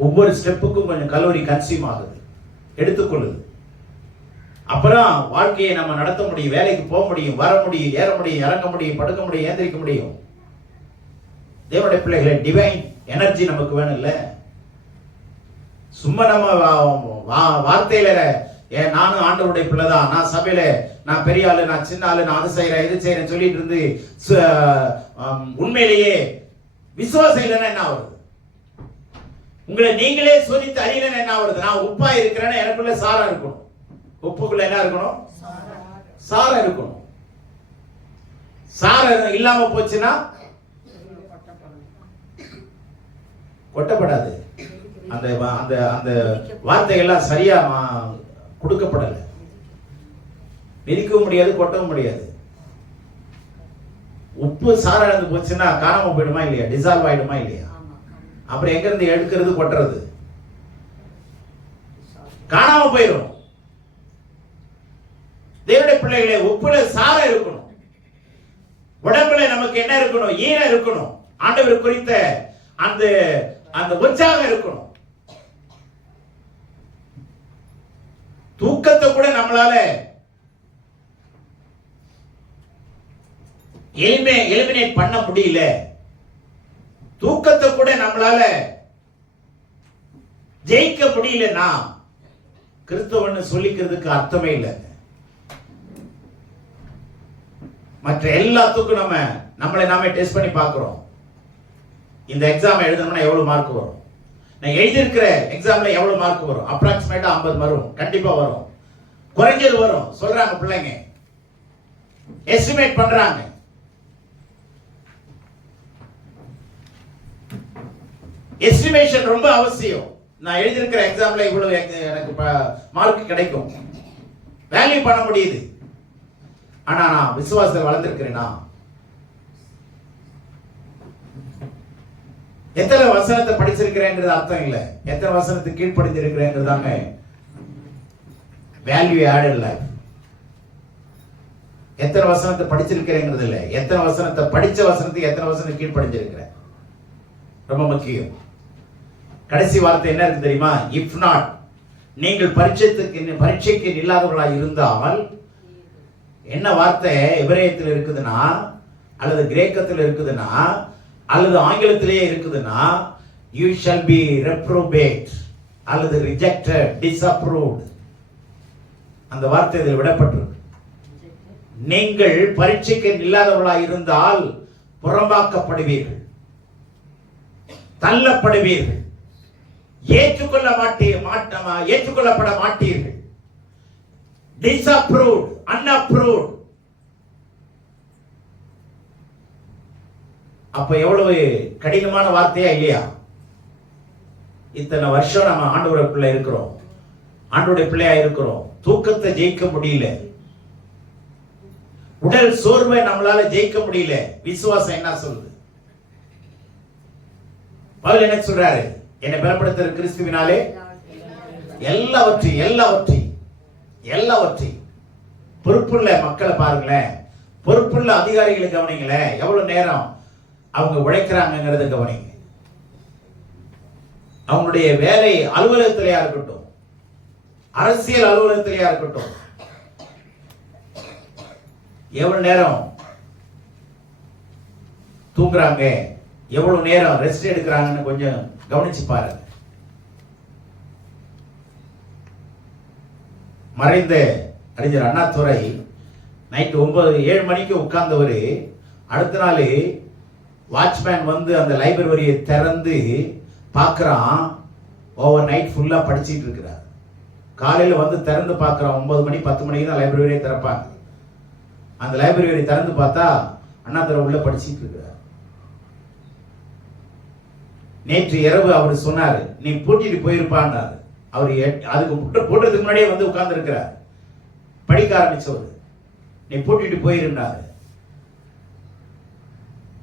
ஒவ்வொரு ஸ்டெப்புக்கும் கொஞ்சம் கலோரி கன்சியூம் ஆகுது, எடுத்துக்கொள்ளுது. அப்புறம் வாழ்க்கையை நம்ம நடத்த முடியும், வேலைக்கு போக முடியும், வர முடியும், ஏற முடியும், இறங்க முடியும், படுக்க முடியும், ஏந்திரிக்க முடியும். தேவனுடைய பிள்ளைகளை, டிவைன் எனர்ஜி நமக்கு வேணும் இல்ல? சும்மா நம்ம வார்த்தையில நானும் ஆண்டவருடைய பிள்ளை தான், நான் சபையில நான் பெரிய ஆளு, நான் சின்ன ஆளு, நான் அது செய்யறேன் இது செய்யறேன் சொல்லிட்டு இருந்து உண்மையிலேயே விசுவாசம் இல்லைன்னா என்ன ஆகுது? உங்களை நீங்களே சோதித்து அறியலன்னு என்ன ஆகுது? நான் உப்பா இருக்கிறேன்னா எனக்குள்ள சாரம் இருக்கணும். உப்புக்குள்ள என்ன இருக்கணும்? சாரம் இருக்கணும். சாரம் இல்லாம போச்சுன்னா கொட்டப்படாது. அந்த அந்த அந்த வார்த்தைகள்லாம் சரியா கொடுக்கப்படல. மிதிக்கவும் முடியாது, கொட்டவும் முடியாது. உப்பு சாரம் இழந்து போச்சுன்னா காணாம போயிடுமா இல்லையா? டிசால்வ் ஆயிடுமா இல்லையா? அப்புறம் எங்க இருந்து எடுக்கிறது, கொட்டுறது? காணாம போயிடும். தேவனுடைய பிள்ளைகளே, உப்புல சாரம் இருக்கணும். உடம்புல நமக்கு என்ன இருக்கணும்? ஈரம் இருக்கணும். ஆண்டவர் குறித்த அந்த அந்த உற்சாகம் இருக்கணும். தூக்கத்தை கூட நம்மளால எலிமினேட் பண்ண முடியல. தூக்கத்தை கூட நம்மளால ஜெயிக்க முடியலன்னா கிறிஸ்தவன்னு சொல்லிக்கிறதுக்கு அர்த்தமே இல்லை. மற்ற எல்லாத்துக்கும் நம்மளை நாமே டெஸ்ட் பண்ணி பார்க்கிறோம். இந்த எக்ஸாம் எழுதணும்னா எவ்வளவு மார்க் வரும்? நான் எழுதியிருக்கிற எக்ஸாம்ல எவ்வளவு மார்க் வரும்? அப்ராக்சிமேட்டா 50 வரும், கண்டிப்பா வரும், குறைஞ்சது வரும் சொல்றாங்க பிள்ளைங்க, எஸ்டிமேட் பண்றாங்க. எஸ்டிமேஷன் ரொம்ப அவசியம். நான் எழுதியிருக்கிற எக்ஸாம்ல இவ்வளவு எனக்கு மார்க் கிடைக்கும், வேல்யூ பண்ண முடியுது. ஆனா நான் விசுவாசத்தில் வளர்ந்திருக்கிறேனா? எத்தனை வசனத்தை படிச்சிருக்கிறேங்கிறது அர்த்தம் இல்லை, எத்தனை வசனத்துக்கு கீழ்ப்படிந்திருக்கிறேங்கிறதாங்க வேல்யூ ஆடட் லைஃப். எத்தனை வசனத்தை படிச்சிருக்கிறேங்கிறது இல்லை, எத்தனை வசனத்தை படிச்ச வசனத்துக்கு எத்தனை வசனம் கீழ்ப்படிஞ்சிருக்கிறேன் ரொம்ப முக்கியம். கடைசி வார்த்தை என்ன இருக்கு தெரியுமா? இஃப் நாட், நீங்கள் பரீட்சைக்கு இல்லாதவர்களாக இருந்தால், என்ன வார்த்தை எபிரேயத்தில் இருக்குதுன்னா, அல்லது கிரேக்கத்தில் இருக்குதுன்னா, அல்லது ஆங்கிலத்திலேயே இருக்குதுன்னா, you shall be reprobate அல்லது rejected, disapproved. அந்த வார்த்தை இதில் விடப்பட்டிருக்கு. நீங்கள் பரீட்சைக்கு இல்லாதவர்களாக இருந்தால் புறம்பாக்கப்படுவீர்கள், தள்ளப்படுவீர்கள், ஏற்றுக்கொள்ளப்பட மாட்டீர்கள். disapproved, unapproved. அப்ப எவ்வளவு கடினமான வார்த்தையா இல்லையா? இத்தனை வருஷம் நம்ம ஆண்டவருடைய பிள்ளை இருக்கிறோம், ஆண்டவருடைய பிள்ளையா இருக்கிறோம், தூக்கத்தை ஜெயிக்க முடியல, உடல் சோர்வை நம்மளால ஜெயிக்க முடியல. விசுவாசம் என்ன சொல்லுது? பவுல் என்ன சொல்றாரு? என்னை பலப்படுத்துற கிறிஸ்துவினாலே எல்லாவற்றையும். பொறுப்புள்ள மக்களை பாருங்களேன், பொறுப்புள்ள அதிகாரிகளை கவனிங்களேன், எவ்வளவு நேரம் அவங்க உழைக்கிறாங்கிறத கவனிங்க. அவங்களுடைய வேலை அலுவலகத்திலேயா இருக்கட்டும், அரசியல் அலுவலகத்திலேயா இருக்கட்டும், எவ்வளவு நேரம் தூங்குறாங்க, எவ்வளவு நேரம் ரெஸ்ட் எடுக்கிறாங்கன்னு கொஞ்சம் கவனிச்சு பாருங்க. மறைந்த அறிஞர் அண்ணாதுரை நைட்டு 9-7 மணிக்கு உட்கார்ந்தவர், அடுத்த நாள் வாட்ச்மேன் வந்து அந்த லைப்ரரியை திறந்து பார்க்குறான், ஓவர் நைட் ஃபுல்லாக படிச்சுட்டு இருக்கிறார். காலையில் வந்து திறந்து பார்க்குறான், 9 மணி 10 மணிக்கு தான் லைப்ரரியை திறப்பாங்க. அந்த லைப்ரரியை திறந்து பார்த்தா அண்ணாதுரை உள்ள படிச்சுட்டு இருக்கிறார். நேற்று இரவு அவர் சொன்னார், நீ பூட்டிட்டு போயிருப்பான்னாரு. அவர் அதுக்கு போடுறதுக்கு முன்னாடியே வந்து உட்கார்ந்து இருக்கிறார், படிக்க ஆரம்பிச்சவர். நீ பூட்டிட்டு போயிருந்தாரு.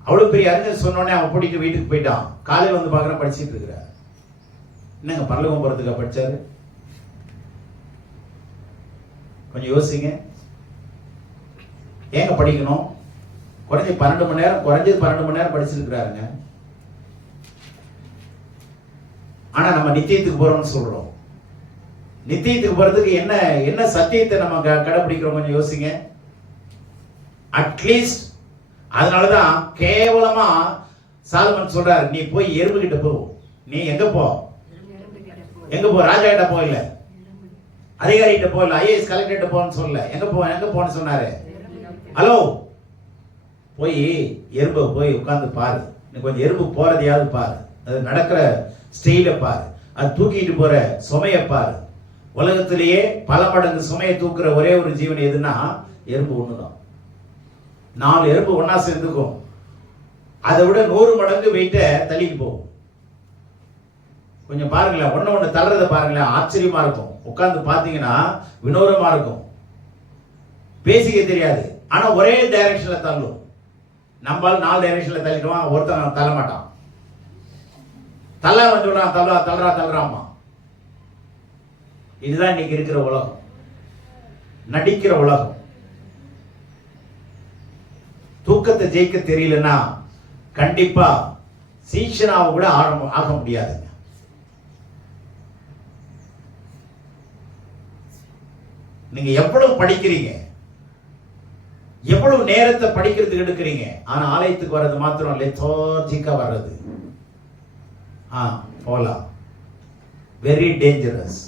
அவ்வளவு பெரிய அறிஞர் சொன்னோடனே அவன் பூட்டிட்டு வீட்டுக்கு போயிட்டான். காலையில் வந்து பார்க்குற படிச்சுட்டு இருக்கிறார். என்னங்க பரலோகம் போறதுக்கா படிச்சாரு? கொஞ்சம் யோசிங்க. ஏங்க படிக்கணும்? குறைஞ்சது 12 மணி நேரம் படிச்சிருக்கிறாருங்க. ஆனா நம்ம நித்தியத்துக்கு போறோம்னு சொல்றோம். நித்தியத்துக்கு போறதுக்கு என்ன என்ன சத்தியத்தை நம்ம கடைபிடிக்கிறோம் கொஞ்சம் யோசிங்க. அட்லீஸ்ட் அதனாலதான் கேவலமா சாலமன் சொல்றாரு, நீ போய் எறும்பு கிட்ட போ. நீ எங்க போ, ராஜா கிட்ட போ, இல்ல அதிகாரி கிட்ட போ, இல்ல ஐஏஎஸ் கலெக்டர் கிட்ட போன்னு சொல்ல, எங்க போன்னு சொன்னாரு. ஹலோ, போய் எறும்பு போய் உட்கார்ந்து பாரு. நீ கொஞ்சம் எறும்பு போறதையாவது பாரு, அது நடக்கிற ஸ்டைல பாரு, அது தூக்கிட்டு போற சுமைய பாரு. உலகத்திலேயே பல மடங்கு சுமையை தூக்குற ஒரே ஒரு ஜீவன் எதுன்னா எறும்பு ஒண்ணுதான். 4 எறும்பு ஒன்னா சேர்ந்துக்கும், அதை விட 100 மடங்கு வெயிட்ட தள்ளிட்டு போகும். கொஞ்சம் பாருங்களேன், ஒண்ணு தள்ளுறத பாருங்களேன், ஆச்சரியமா இருக்கும். உட்கார்ந்து பாத்தீங்கன்னா வினோதமா இருக்கும், பேசிக்க தெரியாது, ஆனா ஒரே டைரக்ஷன்ல தள்ளும். நம்மளால 4 டைரக்ஷன்ல தள்ளிடுவான், ஒருத்தன் தள்ள மாட்டான். தள்ள சொல்றான், தள்ளுறாமா. இதுதான் இன்னைக்கு இருக்கிற உலகம், நடிக்கிற உலகம். தூக்கத்தை ஜெயிக்க தெரியலன்னா கண்டிப்பா சீஷனாவை கூட ஆக முடியாதுங்க. நீங்க எவ்வளவு படிக்கிறீங்க, எவ்வளவு நேரத்தை படிக்கிறதுக்கு எடுக்கிறீங்க, ஆனா ஆலயத்துக்கு வர்றது மாத்திரம் லெத்தார்ஜிக்கா வர்றது, போலாம், வெரி டேஞ்சரஸ்.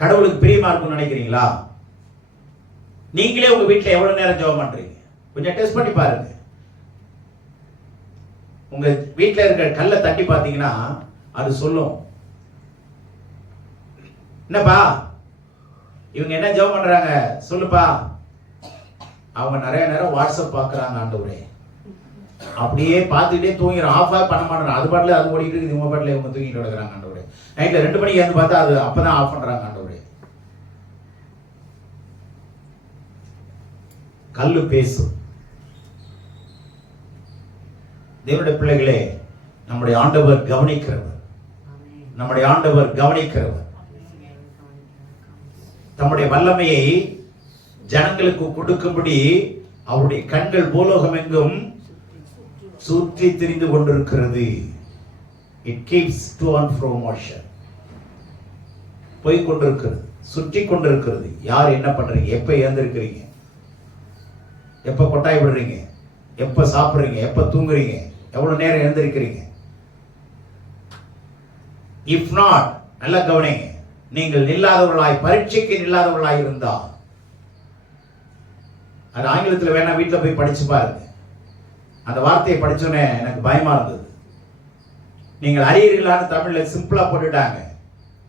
கடவுளுக்கு பிரியமா இருக்கும்னு நினைக்கிறீங்களா? நீங்களே உங்க வீட்டுல எவ்வளவு நேரம் ஜெபம் பண்றீங்க? கொஞ்சம் டெஸ்ட் பண்ணி பாருங்க. உங்க வீட்டுல இருக்கிற கல்லை தட்டி பார்த்தீங்கன்னா அது சொல்லும், என்னப்பா இவங்க என்ன ஜெபம் பண்றாங்க சொல்லுப்பா. அவங்க நிறைய நேரம் வாட்ஸ்அப் பாக்குறாங்க ஆண்டவரே, அப்படியே பார்த்துக்கிட்டே தூங்கிறோம், ஆஃப் பண்ண மாட்டேன். அது பாட்டில் அது ஓடிட்டு இருக்குது, இவங்க பாட்டில் இவங்க தூங்கிட்டு கிடக்குறாங்க ஆண்டவரே. நைட்ல 2 மணிக்கு வந்து பார்த்தா அது அப்பதான் ஆஃப் பண்றாங்க ஆண்டவரே. கல்லு பேசும். தேவனுடைய பிள்ளைகளே, நம்முடைய ஆண்டவர் கவனிக்கிறவர், நம்முடைய ஆண்டவர் கவனிக்கிறவர். தம்முடைய வல்லமையை ஜனங்களுக்கு கொடுக்கும்படி அவருடைய கண்கள் பூலோகம் எங்கும் சுற்றி திரிந்து கொண்டிருக்கிறது. இட் கீப்ஸ் டு அண்ட் ஃப்ரோ மோஷன், போய் கொண்டிருக்கிறது, சுற்றி கொண்டிருக்கிறது. யார் என்ன பண்றீங்க, எப்ப எழுந்திருக்கிறீங்க, எப்ப கொட்டாய் விடுறீங்க, எப்ப சாப்பிடுறீங்க, எப்ப தூங்குறீங்க, எவ்வளவு நேரம் எழுந்திருக்கிறீங்க. இஃப் நாட், நல்லா கவனிங்க, நீங்கள் நில்லாதவர்களாய், பரீட்சைக்கு நில்லாதவர்களாய் இருந்தா, அது ஆங்கிலத்தில் வேணா வீட்டுல போய் படிச்சு பாருங்க. அந்த வார்த்தையை படிச்சோன்னே எனக்கு பயமா இருந்தது. நீங்கள் அறியீர்களான்னு தமிழ்ல சிம்பிளா போட்டுட்டாங்க.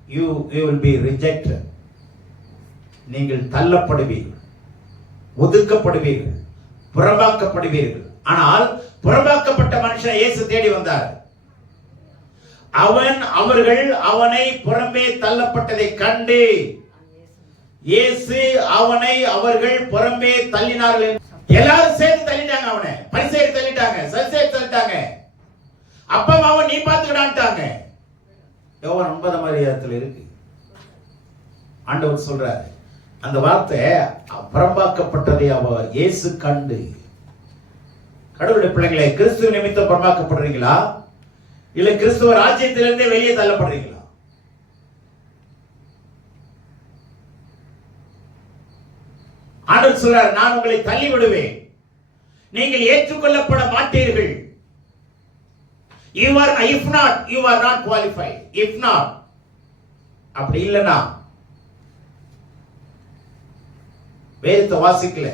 you will be rejected. நீங்கள் தள்ளப்படுவீர்கள், ஒதுக்கப்படுவீர்கள், புறம்பாக்கப்படுவீர்கள். ஆனால் புறம்பாக்கப்பட்ட மனுஷன் இயேசு தேடி வந்தார். அவர்கள் அவனை புறம்பே தள்ளப்பட்டதை கண்டு இயேசு அவர்கள் புறம்பே தள்ளினார்கள். எல்லாரும் சேர்த்து தள்ளிட்டாங்க, அவனை பரிசேயர் தள்ளிட்டாங்க, சதுசேயர் தள்ளிட்டாங்க, அப்பா அவன் நீ பார்த்துக்கிடான்ட்டாங்க. யோவான் 9 இருக்கு. ஆண்டவர் சொல்றாரு அந்த வார்த்தை, புறம்பாக்கப்பட்டதை இயேசு கண்டு. கடவுளுடைய பிள்ளைகளை, கிறிஸ்துவ நிமித்தம் புறம்பாக்கப்படுறீங்களா, இல்ல கிறிஸ்துவ ராஜ்யத்திலிருந்தே வெளியே தள்ளப்படுறீங்களா? ஆண்டவர் சொல்றார், நான் உங்களை தள்ளி விடுவேன், நீங்கள் ஏற்றுக்கொள்ளப்பட மாட்டீர்கள். if not you are not qualified. if not, அப்படி இல்லனா வேதத்தை வாசிக்கல,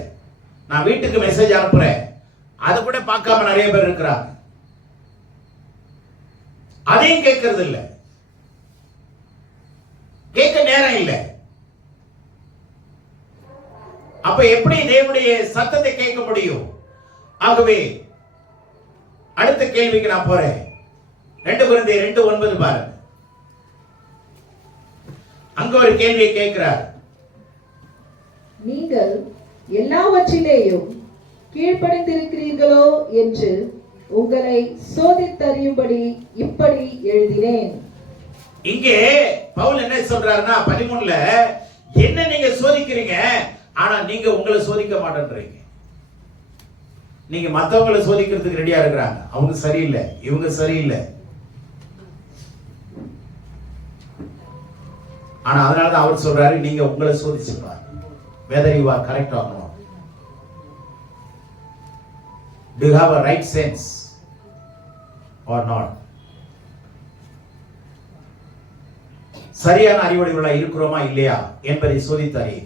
நான் வீட்டுக்கு மெசேஜ் அனுப்புறேன், அது கூட பார்க்காம நிறைய பேர் இருக்கிறாங்க. அதையும் கேட்கறது இல்ல, கேட்க நேரம் இல்லை. அப்ப எப்படி தேவனுடைய சத்தத்தை கேட்க முடியும்? ஆகவே அடுத்த கேள்விக்கு நான் போறேன். 2 கொரிந்தியர் 2:9 பாருங்க. அங்க ஒரு கேள்வியை கேட்கிறார். நீங்கள் எல்லாவற்றிலேயும் கீழ்ப்படிந்திருக்கிறீர்களோ என்று உங்களை சோதித்தறியும்படி இப்படி எழுதினேன். இங்கே பவுல் என்ன சொல்றாருன்னா 13ல, என்ன நீங்க சோதிக்கிறீங்க, ஆனா நீங்க உங்களை சோதிக்க மாட்டேன்றீங்க. நீங்க மத்தவங்களை சோதிக்கிறதுக்கு ரெடியா இருக்கிறாங்க. அவங்க சரியில்லை, இவங்க சரியில்லை. ஆனா அதனாலதான் அவர் சொல்றாரு, நீங்க உங்களை சோதிச்சுப்பார், whether you are correct or not. Do you have a right sense or not? சரியான அறிவுடையவர்களா இருக்கிறோமா இல்லையா என்பதை சோதித்தாரே.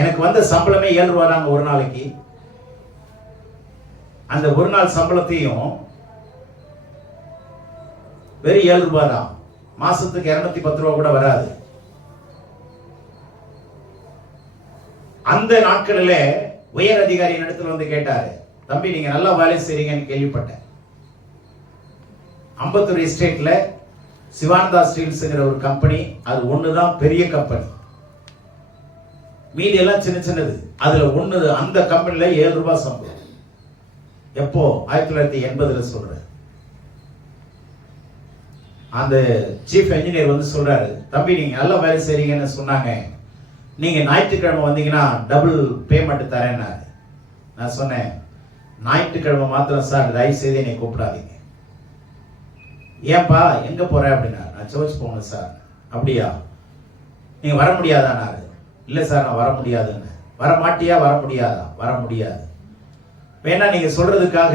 எனக்கு வந்த சம்பளமே 7 ரூபாய் தாங்க ஒரு நாளைக்கு. அந்த ஒரு நாள் சம்பளத்தையும் வெறும் 7 ரூபாய் தான். மாசத்துக்கு 210 ரூபாய் கூட வராது. அந்த நாட்களில உயர் அதிகாரி இடத்துல வந்து கேட்டாரு, தம்பி நீங்க நல்லா வேலை செய்றீங்கன்னு கேள்விப்பட்டேன். அம்பத்தூர் எஸ்டேட்ல சிவானந்தா ஸ்டீல்ஸ்ங்கிற ஒரு கம்பெனி, அது ஒண்ணுதான் பெரிய கம்பெனி, மீதி எல்லாம் சின்ன சின்னது. அதுல ஒண்ணு, அந்த கம்பெனில 7 ரூபாய் சம்பளம். எப்போ? 1980ல சொல்றேன். அந்த சீஃப் என்ஜினியர் வந்து சொல்றாரு, தம்பி நீங்க நல்லா வேலை செய்றீங்கன்னு சொன்னாங்க, நீங்க ஞாயிற்றுக்கிழமை வந்தீங்கன்னா டபுள் பேமெண்ட் தரேன்னாரு. நான் சொன்னேன், ஞாயிற்றுக்கிழமை மாத்திரம் சார், தயவு செய்து என்னை கூப்பிடாதீங்க. ஏன்பா எங்க போற அப்படின்னா, நான் சர்ச் போகணும் சார். அப்படியா, நீங்க வர முடியாதானாரு. இல்ல சார் நான் வர முடியாதுன்னு. வர மாட்டியா? வர முடியாதா? வர முடியாது. வேணா நீங்க சொல்றதுக்காக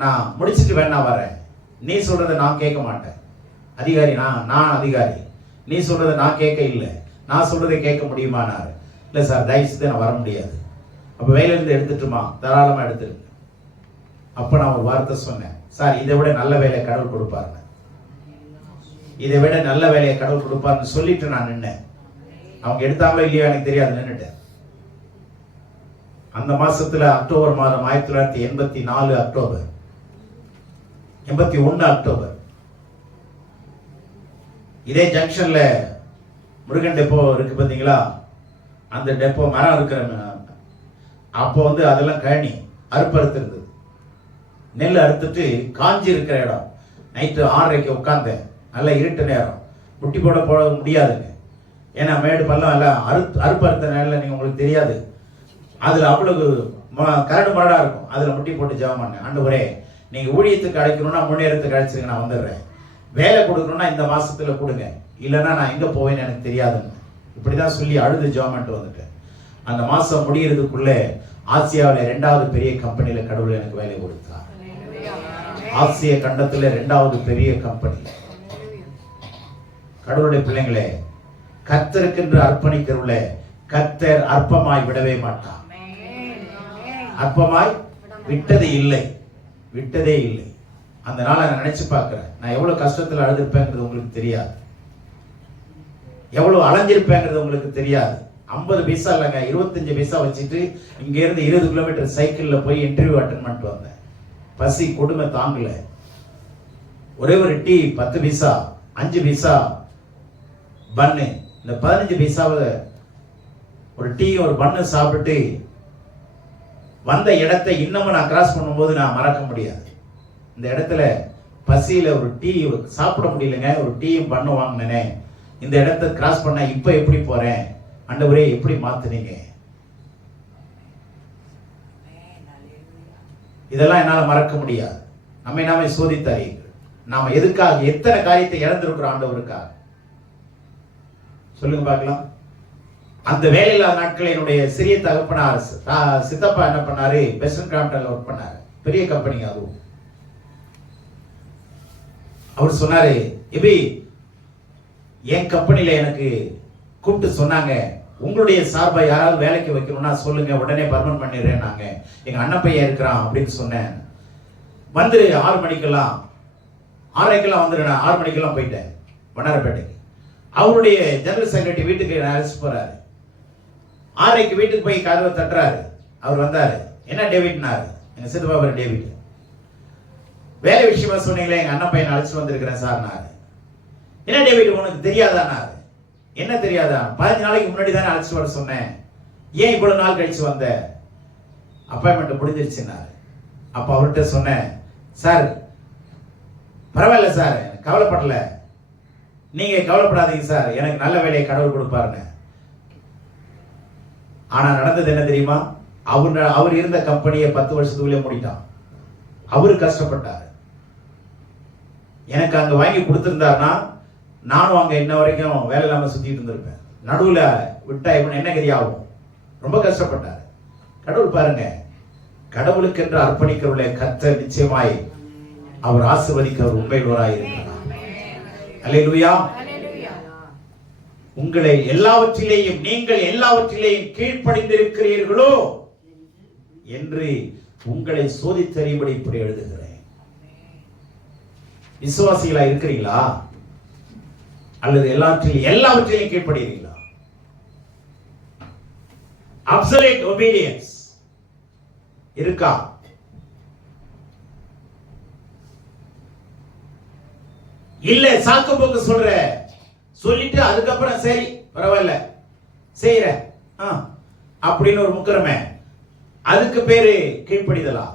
நான் முடிச்சுட்டு வேணா வரேன். நீ சொல்றதை நான் கேட்க மாட்டேன். அதிகாரி நான் அதிகாரி, நீ சொல்றதை நான் கேட்க இல்லை, நான் சொல்றதை கேட்க முடியுமானாரு. இல்ல சார் தயவு செய்து நான் வர முடியாது. அப்ப வேலையிலிருந்து எடுத்துட்டுமா? தாராளமா எடுத்துரு. அப்ப நான் ஒரு வார்த்தை சொன்னேன், சார் இதை விட நல்ல வேலையை கடவுள் கொடுப்பாருன்னு. இதை விட நல்ல வேலையை கடவுள் கொடுப்பாருன்னு சொல்லிட்டு நான் நின்னேன். அவங்க எடுத்தாங்களோ இல்லையோ எனக்கு தெரியாது, நின்னுட்டேன். அந்த மாசத்துல அக்டோபர் மாதம் 1984 அக்டோபர் 81 அக்டோபர் இதே ஜங்ஷன்ல முருகன் டெப்போ இருக்கு பாத்தீங்களா, அந்த டெப்போ மரம் இருக்கிற அப்போ வந்து அதெல்லாம் கழனி அறுப்பறுத்து இருந்தது. நெல் அறுத்துட்டு காஞ்சி இருக்கிற இடம். நைட்டு 6:30 உட்கார்ந்தேன். நல்ல இருட்டு நேரம், முட்டி போட முடியாதுங்க. ஏன்னா மேடு பள்ளம் எல்லாம் அறுப்பறுத்த நேரில் நீங்க உங்களுக்கு தெரியாது. அதுல அவ்வளவு கரடு மரடா இருக்கும். அதுல முட்டி போட்டு ஜெபம் பண்ணேன், ஆண்டவரே நீங்க ஊழியத்துக்கு அழைக்கணும்னா முன்னேறத்துக்கு அழைச்சிருங்க, நான் வந்துடுறேன். வேலை கொடுக்கணும்னா இந்த மாசத்துல கொடுங்க, இல்லைன்னா நான் எங்க போவேன்னு எனக்கு தெரியாதுன்னு இப்படிதான் சொல்லி அழுது ஜெபம் பண்ணிட்டு வந்துட்டேன். அந்த மாசம் முடிகிறதுக்குள்ள ஆசியாவில 2வது பெரிய கம்பெனியில கடவுள் எனக்கு வேலை கொடுத்தார். ஆசிய கண்டத்துல 2வது பெரிய கம்பெனி. கடவுளுடைய பிள்ளைங்களே, கர்த்தருக்கென்று அர்ப்பணிக்கிறவள கர்த்தர் அற்பமாய் விடவே மாட்டார். அற்பமாய் விட்டதே இல்லை, விட்டதே இல்லை. அந்த நாளை நான் நினைச்சு பார்க்கிறேன். நான் எவ்வளவு கஷ்டத்துல அழுதுருப்பேங்கிறது உங்களுக்கு தெரியாது, எவ்வளவு அலைஞ்சிருப்பேங்கிறது உங்களுக்கு தெரியாது. 50 பைசா இல்லைங்க, 25 பைசா வச்சுட்டு இங்க இருந்து 20 கிலோமீட்டர் சைக்கிள்ல போய் இன்டர்வியூ அட்டென்ட் பண்ணிட்டு வந்தேன். பசி கொடுமை தாங்கல. ஒரே ஒரு டீ 10 பைசா, 5 பைசா பன்னு, இந்த 15 பைசாவை ஒரு டீ ஒரு பன்னு சாப்பிட்டு வந்த இடத்தை இன்னமும் நான் கிராஸ் பண்ணும்போது நான் மறக்க முடியாது. இந்த இடத்துல பசியில ஒரு டீ சாப்பிட முடியலங்க, ஒரு டீயும் பண்ணு வாங்கினேனே, இந்த இடத்தை கிராஸ் பண்ண இப்ப எப்படி போறேன், ஆண்டவரே எப்படி மாத்துனீங்க. இதெல்லாம் என்னால மறக்க முடியாது. நம்மை நாமே சோதித்தறியுங்கள். நாம எதுக்காக எத்தனை காரியத்தை இழந்திருக்கிறோம் ஆண்டவருக்காக சொல்லுங்க பார்க்கலாம். அந்த வேலையில நாட்கள் என்னுடைய சிறிய தகப்பனார் சித்தப்பா என்ன பண்ணாரு, வெஸ்டர்ன் கிராம்ப்டன்ல ஒர்க் பண்ணாரு, பெரிய கம்பெனி. அதுவும் அவர் சொன்னாரு, எபி என் கம்பெனில எனக்கு கூப்பிட்டு சொன்னாங்க, உங்களுடைய சார்பா யாராவது வேலைக்கு வைக்கணும்னா சொல்லுங்க, உடனே பர்மனன்ட் பண்ணிடுறேன், நாங்க எங்க அண்ணன் பையன் இருக்கிறான் அப்படின்னு சொன்னேன். வந்துரு 6 மணிக்கெல்லாம் 6:30 வந்துடுறேன். 6 மணிக்கெல்லாம் போயிட்டேன் வண்ணாரப்பேட்டைக்கு. அவருடைய ஜெனரல் செக்ரட்டரி வீட்டுக்கு அழைச்சிட்டு போறாரு. 6:30 வீட்டுக்கு போய் கதவை தட்டுறாரு. அவர் வந்தாரு. என்ன டேவிட்னாரு, எங்க சித்தப்பா பேர் டேவிட். வேலை விஷயமா சொன்னீங்களே, எங்க அண்ணன் பையன் அழைச்சிட்டு வந்திருக்கிறேன் சார்னாரு. என்ன டேவிட் உனக்கு தெரியாதானாரு. என்ன தெரியாதா, 15 நாளைக்கு முன்னாடி தானே அழைச்சிட்டு வர சொன்னேன், ஏன் இவ்வளவு நாள் கழிச்சு வந்த, அப்பாயின்மெண்ட் முடிஞ்சிருச்சுன்னாரு. அப்ப அவர்கிட்ட சொன்னேன், சார் பரவாயில்ல சார், கவலைப்படல, நீங்க கவலைப்படாதீங்க சார், எனக்கு நல்ல வேலையை கடவுள் கொடுப்பாருன்னு. ஆனா நடந்தது என்ன தெரியுமா? அவர் இருந்த கம்பெனியை 10 வருஷத்துக்குள்ளே மூடிட்டான். அவரு கஷ்டப்பட்டார். எனக்கு அங்க வாங்கி கொடுத்திருந்தாருன்னா நானும் அங்க இன்ன வரைக்கும் வேலை இல்லாம சுத்திட்டு இருந்திருப்பேன். நடுவுல விட்டா என்ன கதி ஆகும்? ரொம்ப கஷ்டப்பட்டார். கடவுள் பாருங்க, கடவுளுக்கென்று அர்ப்பணிக்கிறவர்களை கர்த்தர் நிச்சயமாய் அவர் ஆசீர்வதிக்க அவர் உண்மையுள்ளவராய் இருக்கிறார். அல்லேலூயா. உங்களை எல்லாவற்றிலேயும் நீங்கள் எல்லாவற்றிலேயும் கீழ்ப்படிந்திருக்கிறீர்களோ என்று உங்களை சோதித்தறியும்படி இப்படி எழுதுகிறேன். விசுவாசிகளா இருக்கிறீங்களா? அல்லது எல்லாவற்றிலையும் கீழ்ப்படுகிறீங்களா? அப்சல்யூட் ஒபீடியன்ஸ் இருக்கா? இல்ல சாக்கு போக்கு சொல்லிட்டு அதுக்கப்புறம் சரி பரவாயில்ல செய்யற அப்படின்னு ஒரு முக்கிரமே, அதுக்கு பேரு கீழ்ப்படிதலா?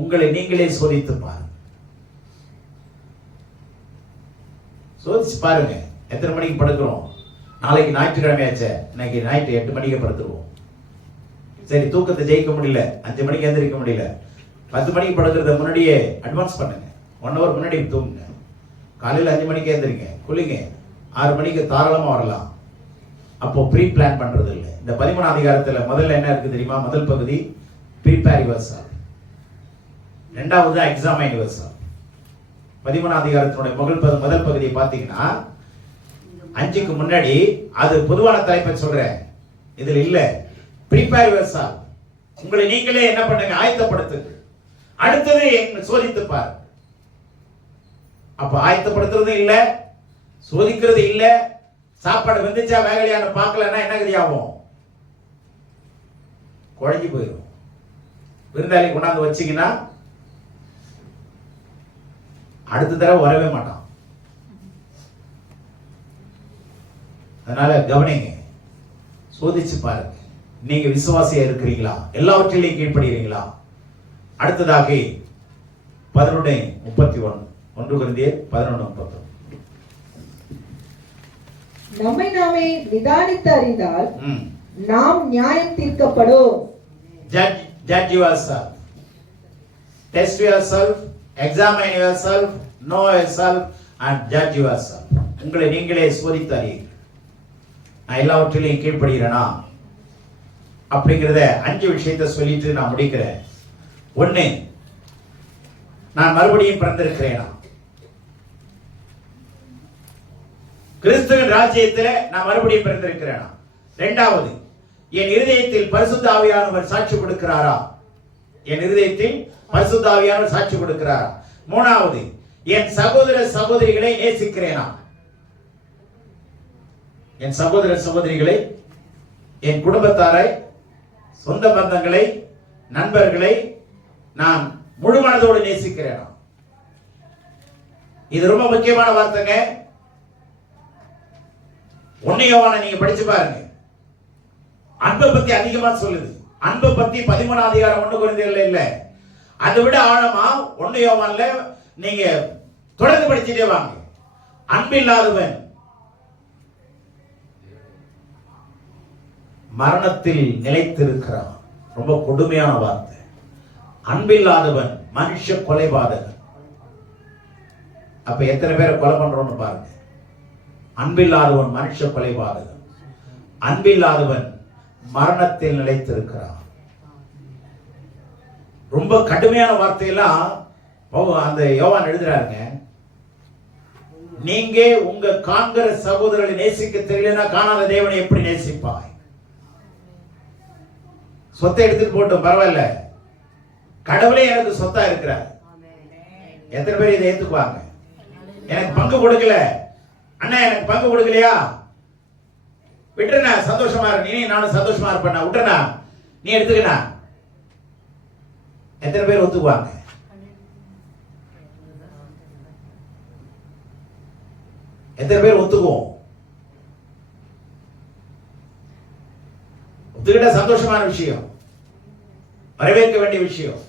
உங்களை நீங்களே சோதித்து பாருங்க. சோதிச்சு பாருங்க. எத்தனை மணிக்கு படுக்கிறோம்? நாளைக்கு ஞாயிற்றுக்கிழமையாச்சே, இன்னைக்கு நைட்டு 8 மணிக்கு படுத்துருவோம். சரி, தூக்கத்தை ஜெயிக்க முடியல, 5 மணிக்கு எந்திரிக்க முடியல, 10 மணிக்கு படுக்கிறத முன்னாடியே அட்வான்ஸ் பண்ணுங்க. 1 hour முன்னாடி தூங்குங்க. காலையில் 5 மணிக்கு எந்திரிங்க, குளிங்க, 6 மணிக்கு தாராளமா வரலாம். அப்போ ப்ரீ பிளான் பண்றது இல்லை. இந்த 13ஆம் அதிகாரத்துல முதல்ல என்ன இருக்கு தெரியுமா? முதல் பகுதி ப்ரிப்பேர் யுவர்செல்ஃப், இரண்டாவது எக்ஸாமைன் யுவர்செல்ஃப். 13ஆம் அதிகாரத்தினுடைய முதல் பகுதியை பார்த்தீங்கன்னா 5க்கு முன்னாடி அது பொதுவான தலைப்பை சொல்றேன், இதுல இல்ல. ப்ரிப்பேர் யுவர்செல்ஃப், உங்களை நீங்களே என்ன பண்ணுங்க? ஆயத்தப்படுத்துங்க. அடுத்தது சோதித்து பாரு. அப்ப ஆயத்தப்படுத்துறது இல்ல, சோதிக்கிறது இல்ல, சாப்பாடு வந்துச்சா வேகலையான பார்க்கலன்னா என்ன கதியாகும்? குழஞ்சி போயிடும். விருந்தாளி கொண்டாந்து வச்சீங்கன்னா அடுத்த தடவை வரவே மாட்டான். அதனால கவனிங்க, சோதிச்சு பாருங்க. நீங்க விசுவாசியா இருக்கிறீங்களா? எல்லாவற்றிலையும் கீழ்ப்படுகிறீங்களா? அடுத்ததாக 11:31, 1 கொரிந்தியர் 11:31. நம்மை நாமே நிதானித்து அறிந்தால் நாம் நியாயம் தீர்க்கப்படும். Judge yourself, test yourself, examine yourself, know yourself and judge yourself. உங்களை நீங்களே சோதித்து அறியுங்கள். நான் எல்லாவற்றிலையும் கீழ்ப்படுகிறேனா அப்படிங்கிறத 5 விஷயத்தை சொல்லிட்டு நான் முடிக்கிறேன். 1, நான் மறுபடியும் பிறந்திருக்கிறேனா? கிறிஸ்துவின் ராஜ்யத்தில் நான் மறுபடியும் பிறந்திருக்கிறேனா? 2வது, என் இருதயத்தில் பரிசுத்த ஆவியானவர் சாட்சி கொடுக்கிறாரா? என் இருதயத்தில் பரிசுத்த ஆவியானவர் சாட்சி கொடுக்கிறாரா? 3வது, என் சகோதர சகோதரிகளை நேசிக்கிறேனா? என் சகோதர சகோதரிகளை, என் குடும்பத்தாரை, சொந்த பந்தங்களை, நண்பர்களை நான் முழு மனதோடு நேசிக்கிறேனா? இது ரொம்ப முக்கியமான வார்த்தைங்க. 1 யோவானை நீங்க படிச்சு பாருங்க. அன்பை பத்தி அதிகமா சொல்லுது. அன்பை பத்தி 13ஆம் அதிகாரம் 1 கொரிந்தியர்ல இல்ல, அதை விட ஆழமா 1 யோவான்ல நீங்க தொடர்ந்து படிச்சுட்டே வாங்க. அன்பில்லாதவன் மரணத்தில் நிலைத்திருக்கிறான். ரொம்ப கொடுமையான வார்த்தை. அன்பில்லாதவன் மனுஷ கொலைபாதகன். அப்ப எத்தனை பேரை கொலை பண்றோம்னு பாருங்க. அன்பில்லாதவன் மனுஷ கொலைபாதகன், அன்பில்லாதவன் மரணத்தில் நிலைத்திருக்கிறான். ரொம்ப கடுமையான வார்த்தையெல்லாம் அந்த யோவான் எழுதுறாருங்க. நீங்க உங்க காண்கிற சகோதரர்களை நேசிக்க தெரியலனா காணாத தேவனை எப்படி நேசிப்பாய்? சொத்தை எடுத்துட்டு போட்டோம், பரவாயில்ல, கடவுளே எனக்கு சொத்தா இருக்கிறார். எத்தனை பேர் இதை ஏத்துக்குவாங்க? எனக்கு பங்கு கொடுக்கல அண்ணா, எனக்கு பங்கு கொடுக்கலையா, விட்டுறா, சந்தோஷமா இரு, நீ நானும் சந்தோஷமா இருப்பேன், விட்டுறா, நீ எடுத்துக்கணா. எத்தனை பேர் ஒத்துக்குவாங்க? எத்தனை பேர் ஒத்துக்குவோம்? ஒத்துக்கிட்ட சந்தோஷமான விஷயம், வரவேற்க வேண்டிய விஷயம்.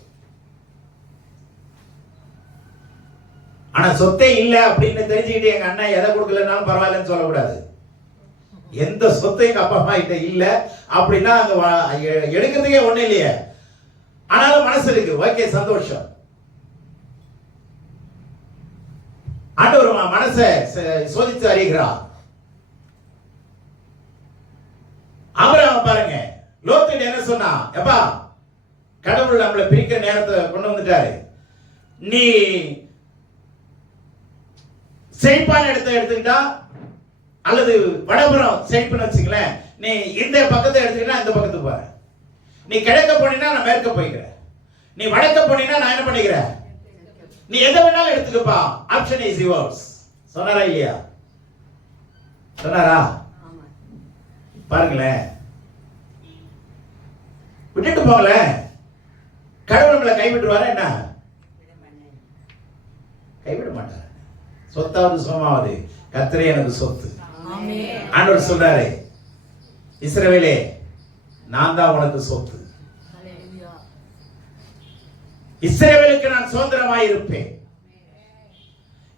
ஆனா சொத்தே இல்ல அப்படின்னு தெரிஞ்சுக்கிட்டு எங்க அண்ணா எதை கொடுக்கலனாலும் பரவாயில்லன்னு சொல்லக்கூடாது. எந்த சொத்து எங்க அப்பா அம்மா கிட்ட இல்ல அப்படின்னா அங்க எடுக்கிறதுக்கே ஒண்ணு இல்லையே, ஆனாலும் மனசு இருக்கு, ஓகே சந்தோஷம். ஆண்டவர் மனசை சோதித்து அறிகிறார். ஆபிரகாம் பாருங்க, லோத்து என்ன சொன்னா, எப்பா கடவுள் நம்மளை பிரிக்கிற நேரத்தை கொண்டு வந்துட்டாரு, நீ செழிப்பான இடத்தை எடுத்துக்கிட்டா அல்லது வடபுறம் செழிப்புன்னு வச்சுங்களேன், நீ இந்த பக்கத்தை எடுத்துக்கிட்டா இந்த பக்கத்துக்கு போற, நீ கிழக்க போனீங்கன்னா நான் மேற்க போய்க்கிறேன், நீ வடக்க போனீங்கன்னா நான் என்ன பண்ணிக்கிறேன், நீ எதை வேணாலும் எடுத்துக்கப்பா, ஆப்ஷன் இஸ் யுவர்ஸ் சொன்னாரா இல்லையா? சொன்னாரா? பாருங்களேன், விட்டுட்டு போகல, கடவுள் நம்மளை கைவிட்டுருவாரா என்ன? கைவிட மாட்டார். சொத்தாவது சுகமாவது கர்த்தரே எனக்கு சொத்து. ஆண்டவர் சொல்றாரு, இஸ்ரவேலே நான் தான் உனக்கு சொத்து, இஸ்ரவேலுக்கு நான் சுதந்திரமாய் இருப்பேன்.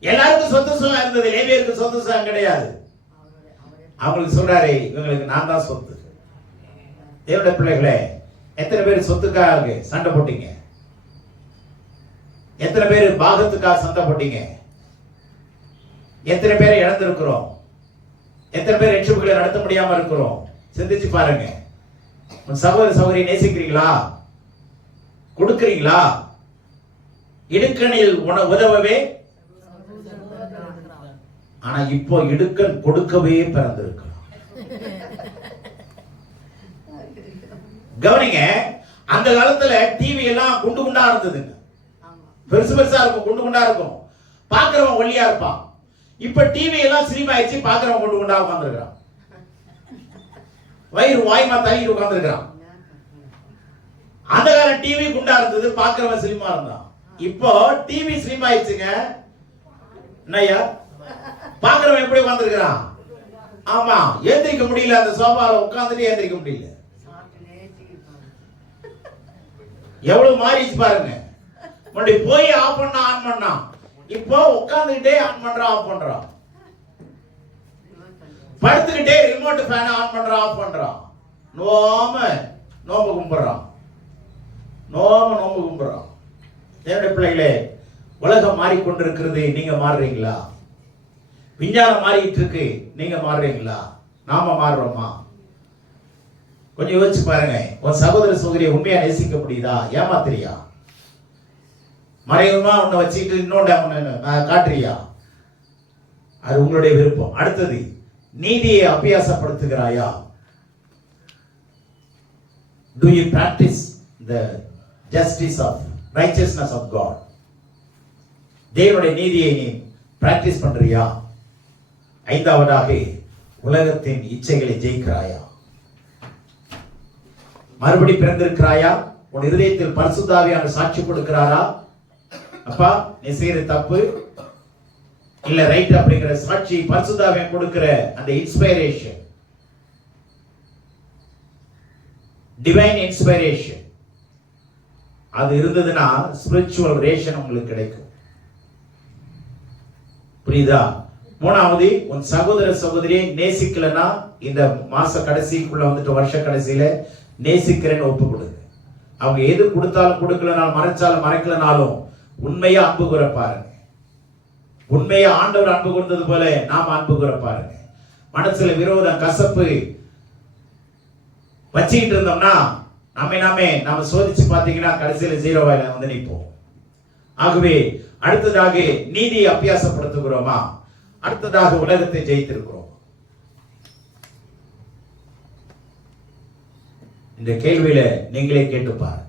எல்லாருக்கும் சொத்து சுகம் இருந்தது, லேவியருக்கு சொத்து சுகம் கிடையாது. அவங்களுக்கு சொல்றாரு, இவங்களுக்கு நான் தான் சொத்து. தேவனுடைய பிள்ளைகளே, எத்தனை பேர் சொத்துக்காக சண்டை போட்டீங்க? எத்தனை பேர் பாகத்துக்காக சண்டை போட்டீங்க? எத்தனை பேரை இழந்திருக்கிறோம்? எத்தனை பேர் ரட்சிப்புகளை நடத்த முடியாம இருக்கிறோம்? சிந்திச்சு பாருங்க. உன் சகோதர சகோதரியை நேசிக்கிறீங்களா? கொடுக்கிறீங்களா? இடுக்கணில் உதவவே, ஆனா இப்போ இடுக்கன் கொடுக்கவே பிறந்திருக்கிறோம். கவனிங்க, அந்த காலத்துல டிவி எல்லாம் குண்டு குண்டா இருந்ததுங்க, பெருசு பெருசா இருக்கும், குண்டு குண்டா இருக்கும், பாக்குறவன் ஒல்லியா இருப்பான். இப்ப டிவி எல்லாம் சினிமா ஆயிடுச்சு, பாக்குறவன் குண்டு குண்டா உட்கார்ந்துருக்கான், வயிறு வாய்மா தள்ளிட்டு உட்கார்ந்துருக்கான். அந்த காலம் டிவி குண்டா இருந்தது, பாக்குறவன் சினிமா இருந்தான். இப்போ டிவி சினிமா ஆயிடுச்சுங்க. என்னையா பாக்குறவன் எப்படி உட்கார்ந்துருக்கான்? ஆமா, ஏந்திரிக்க முடியல, அந்த சோபால உட்கார்ந்துட்டு ஏந்திரிக்க முடியல. எவ்வளவு மாறிச்சு பாருங்க. முன்னாடி போய் ஆஃப் பண்ணா ஆன் பண்ணா, இப்போ உட்கார்ந்துட்டே ஆன் பண்றான் ஆஃப் பண்றான், படுத்துக்கிட்டே ரிமோட் ஃபேன் ஆன் பண்றான் ஆஃப் பண்றான், நோம்பு கும்பிடுறான், நோம்பு கும்பிடுறான். தேவனுடைய பிள்ளைகளே, உலகம் மாறிக்கொண்டிருக்கிறது, நீங்க மாறுறீங்களா? விஞ்ஞானம் மாறிட்டு இருக்கு, நீங்க மாறுறீங்களா? நாம மாறுறோமா? கொஞ்சம் யோசிச்சு பாருங்க. உன் சகோதர சகோதரியை உண்மையா நேசிக்க முடியுதா? ஏமாத்திரியா? மறைமுகமா உன்னை வச்சுக்கிட்டு இன்னொன்று காட்டுறியா? அது உங்களுடைய விருப்பம். அடுத்தது, நீதியை அபியாசப்படுத்துகிறாயா? Do you practice the justice of righteousness of God? தேவனுடைய நீதியை நீ பிராக்டிஸ் பண்றியா? ஐந்தாவதாக, உலகத்தின் இச்சைகளை ஜெயிக்கிறாயா? மறுபடி பிறந்திருக்கிறாயா? உன் இருதயத்தில் பரிசுத்த ஆவியானவர் சாட்சி கொடுக்கிறாரா? அப்பா நீ செய்யற தப்பு இல்ல ரைட் அப்படிங்கிற சாட்சி பரிசுத்த ஆவியானவர் கொடுக்கிற அந்த இன்ஸ்பிரேஷன், டிவைன் இன்ஸ்பிரேஷன், அது இருந்ததுன்னா ஸ்பிரிச்சுவல் ரேஷன் உங்களுக்கு கிடைக்கும். புரியுதா? மூணாவது, உன் சகோதர சகோதரியை நேசிக்கலன்னா இந்த மாச கடைசிக்குள்ள வந்துட்டு வருஷ கடைசியில நேசிக்கிறேன்னு ஒப்பு கொடுங்க. அவங்க எது கொடுத்தாலும் கொடுக்கலனாலும் மறைச்சாலும் மறைக்கலனாலும் உண்மையா அன்பு கூற பாருங்க. உண்மையா ஆண்டவர் அன்பு கூர்ந்தது போல நாம அன்பு கூற பாருங்க. மனசுல விரோதம் கசப்பு வச்சுக்கிட்டு இருந்தோம்னா நாம சோதிச்சு பார்த்தீங்கன்னா கடைசியில 0 வந்து நிற்போம். ஆகவே அடுத்ததாக நீதியை அபியாசப்படுத்துகிறோமா? அடுத்ததாக உலகத்தை ஜெயித்திருக்கிறோம். இந்த கேள்வியில நீங்களே கேட்டுப்பாரு.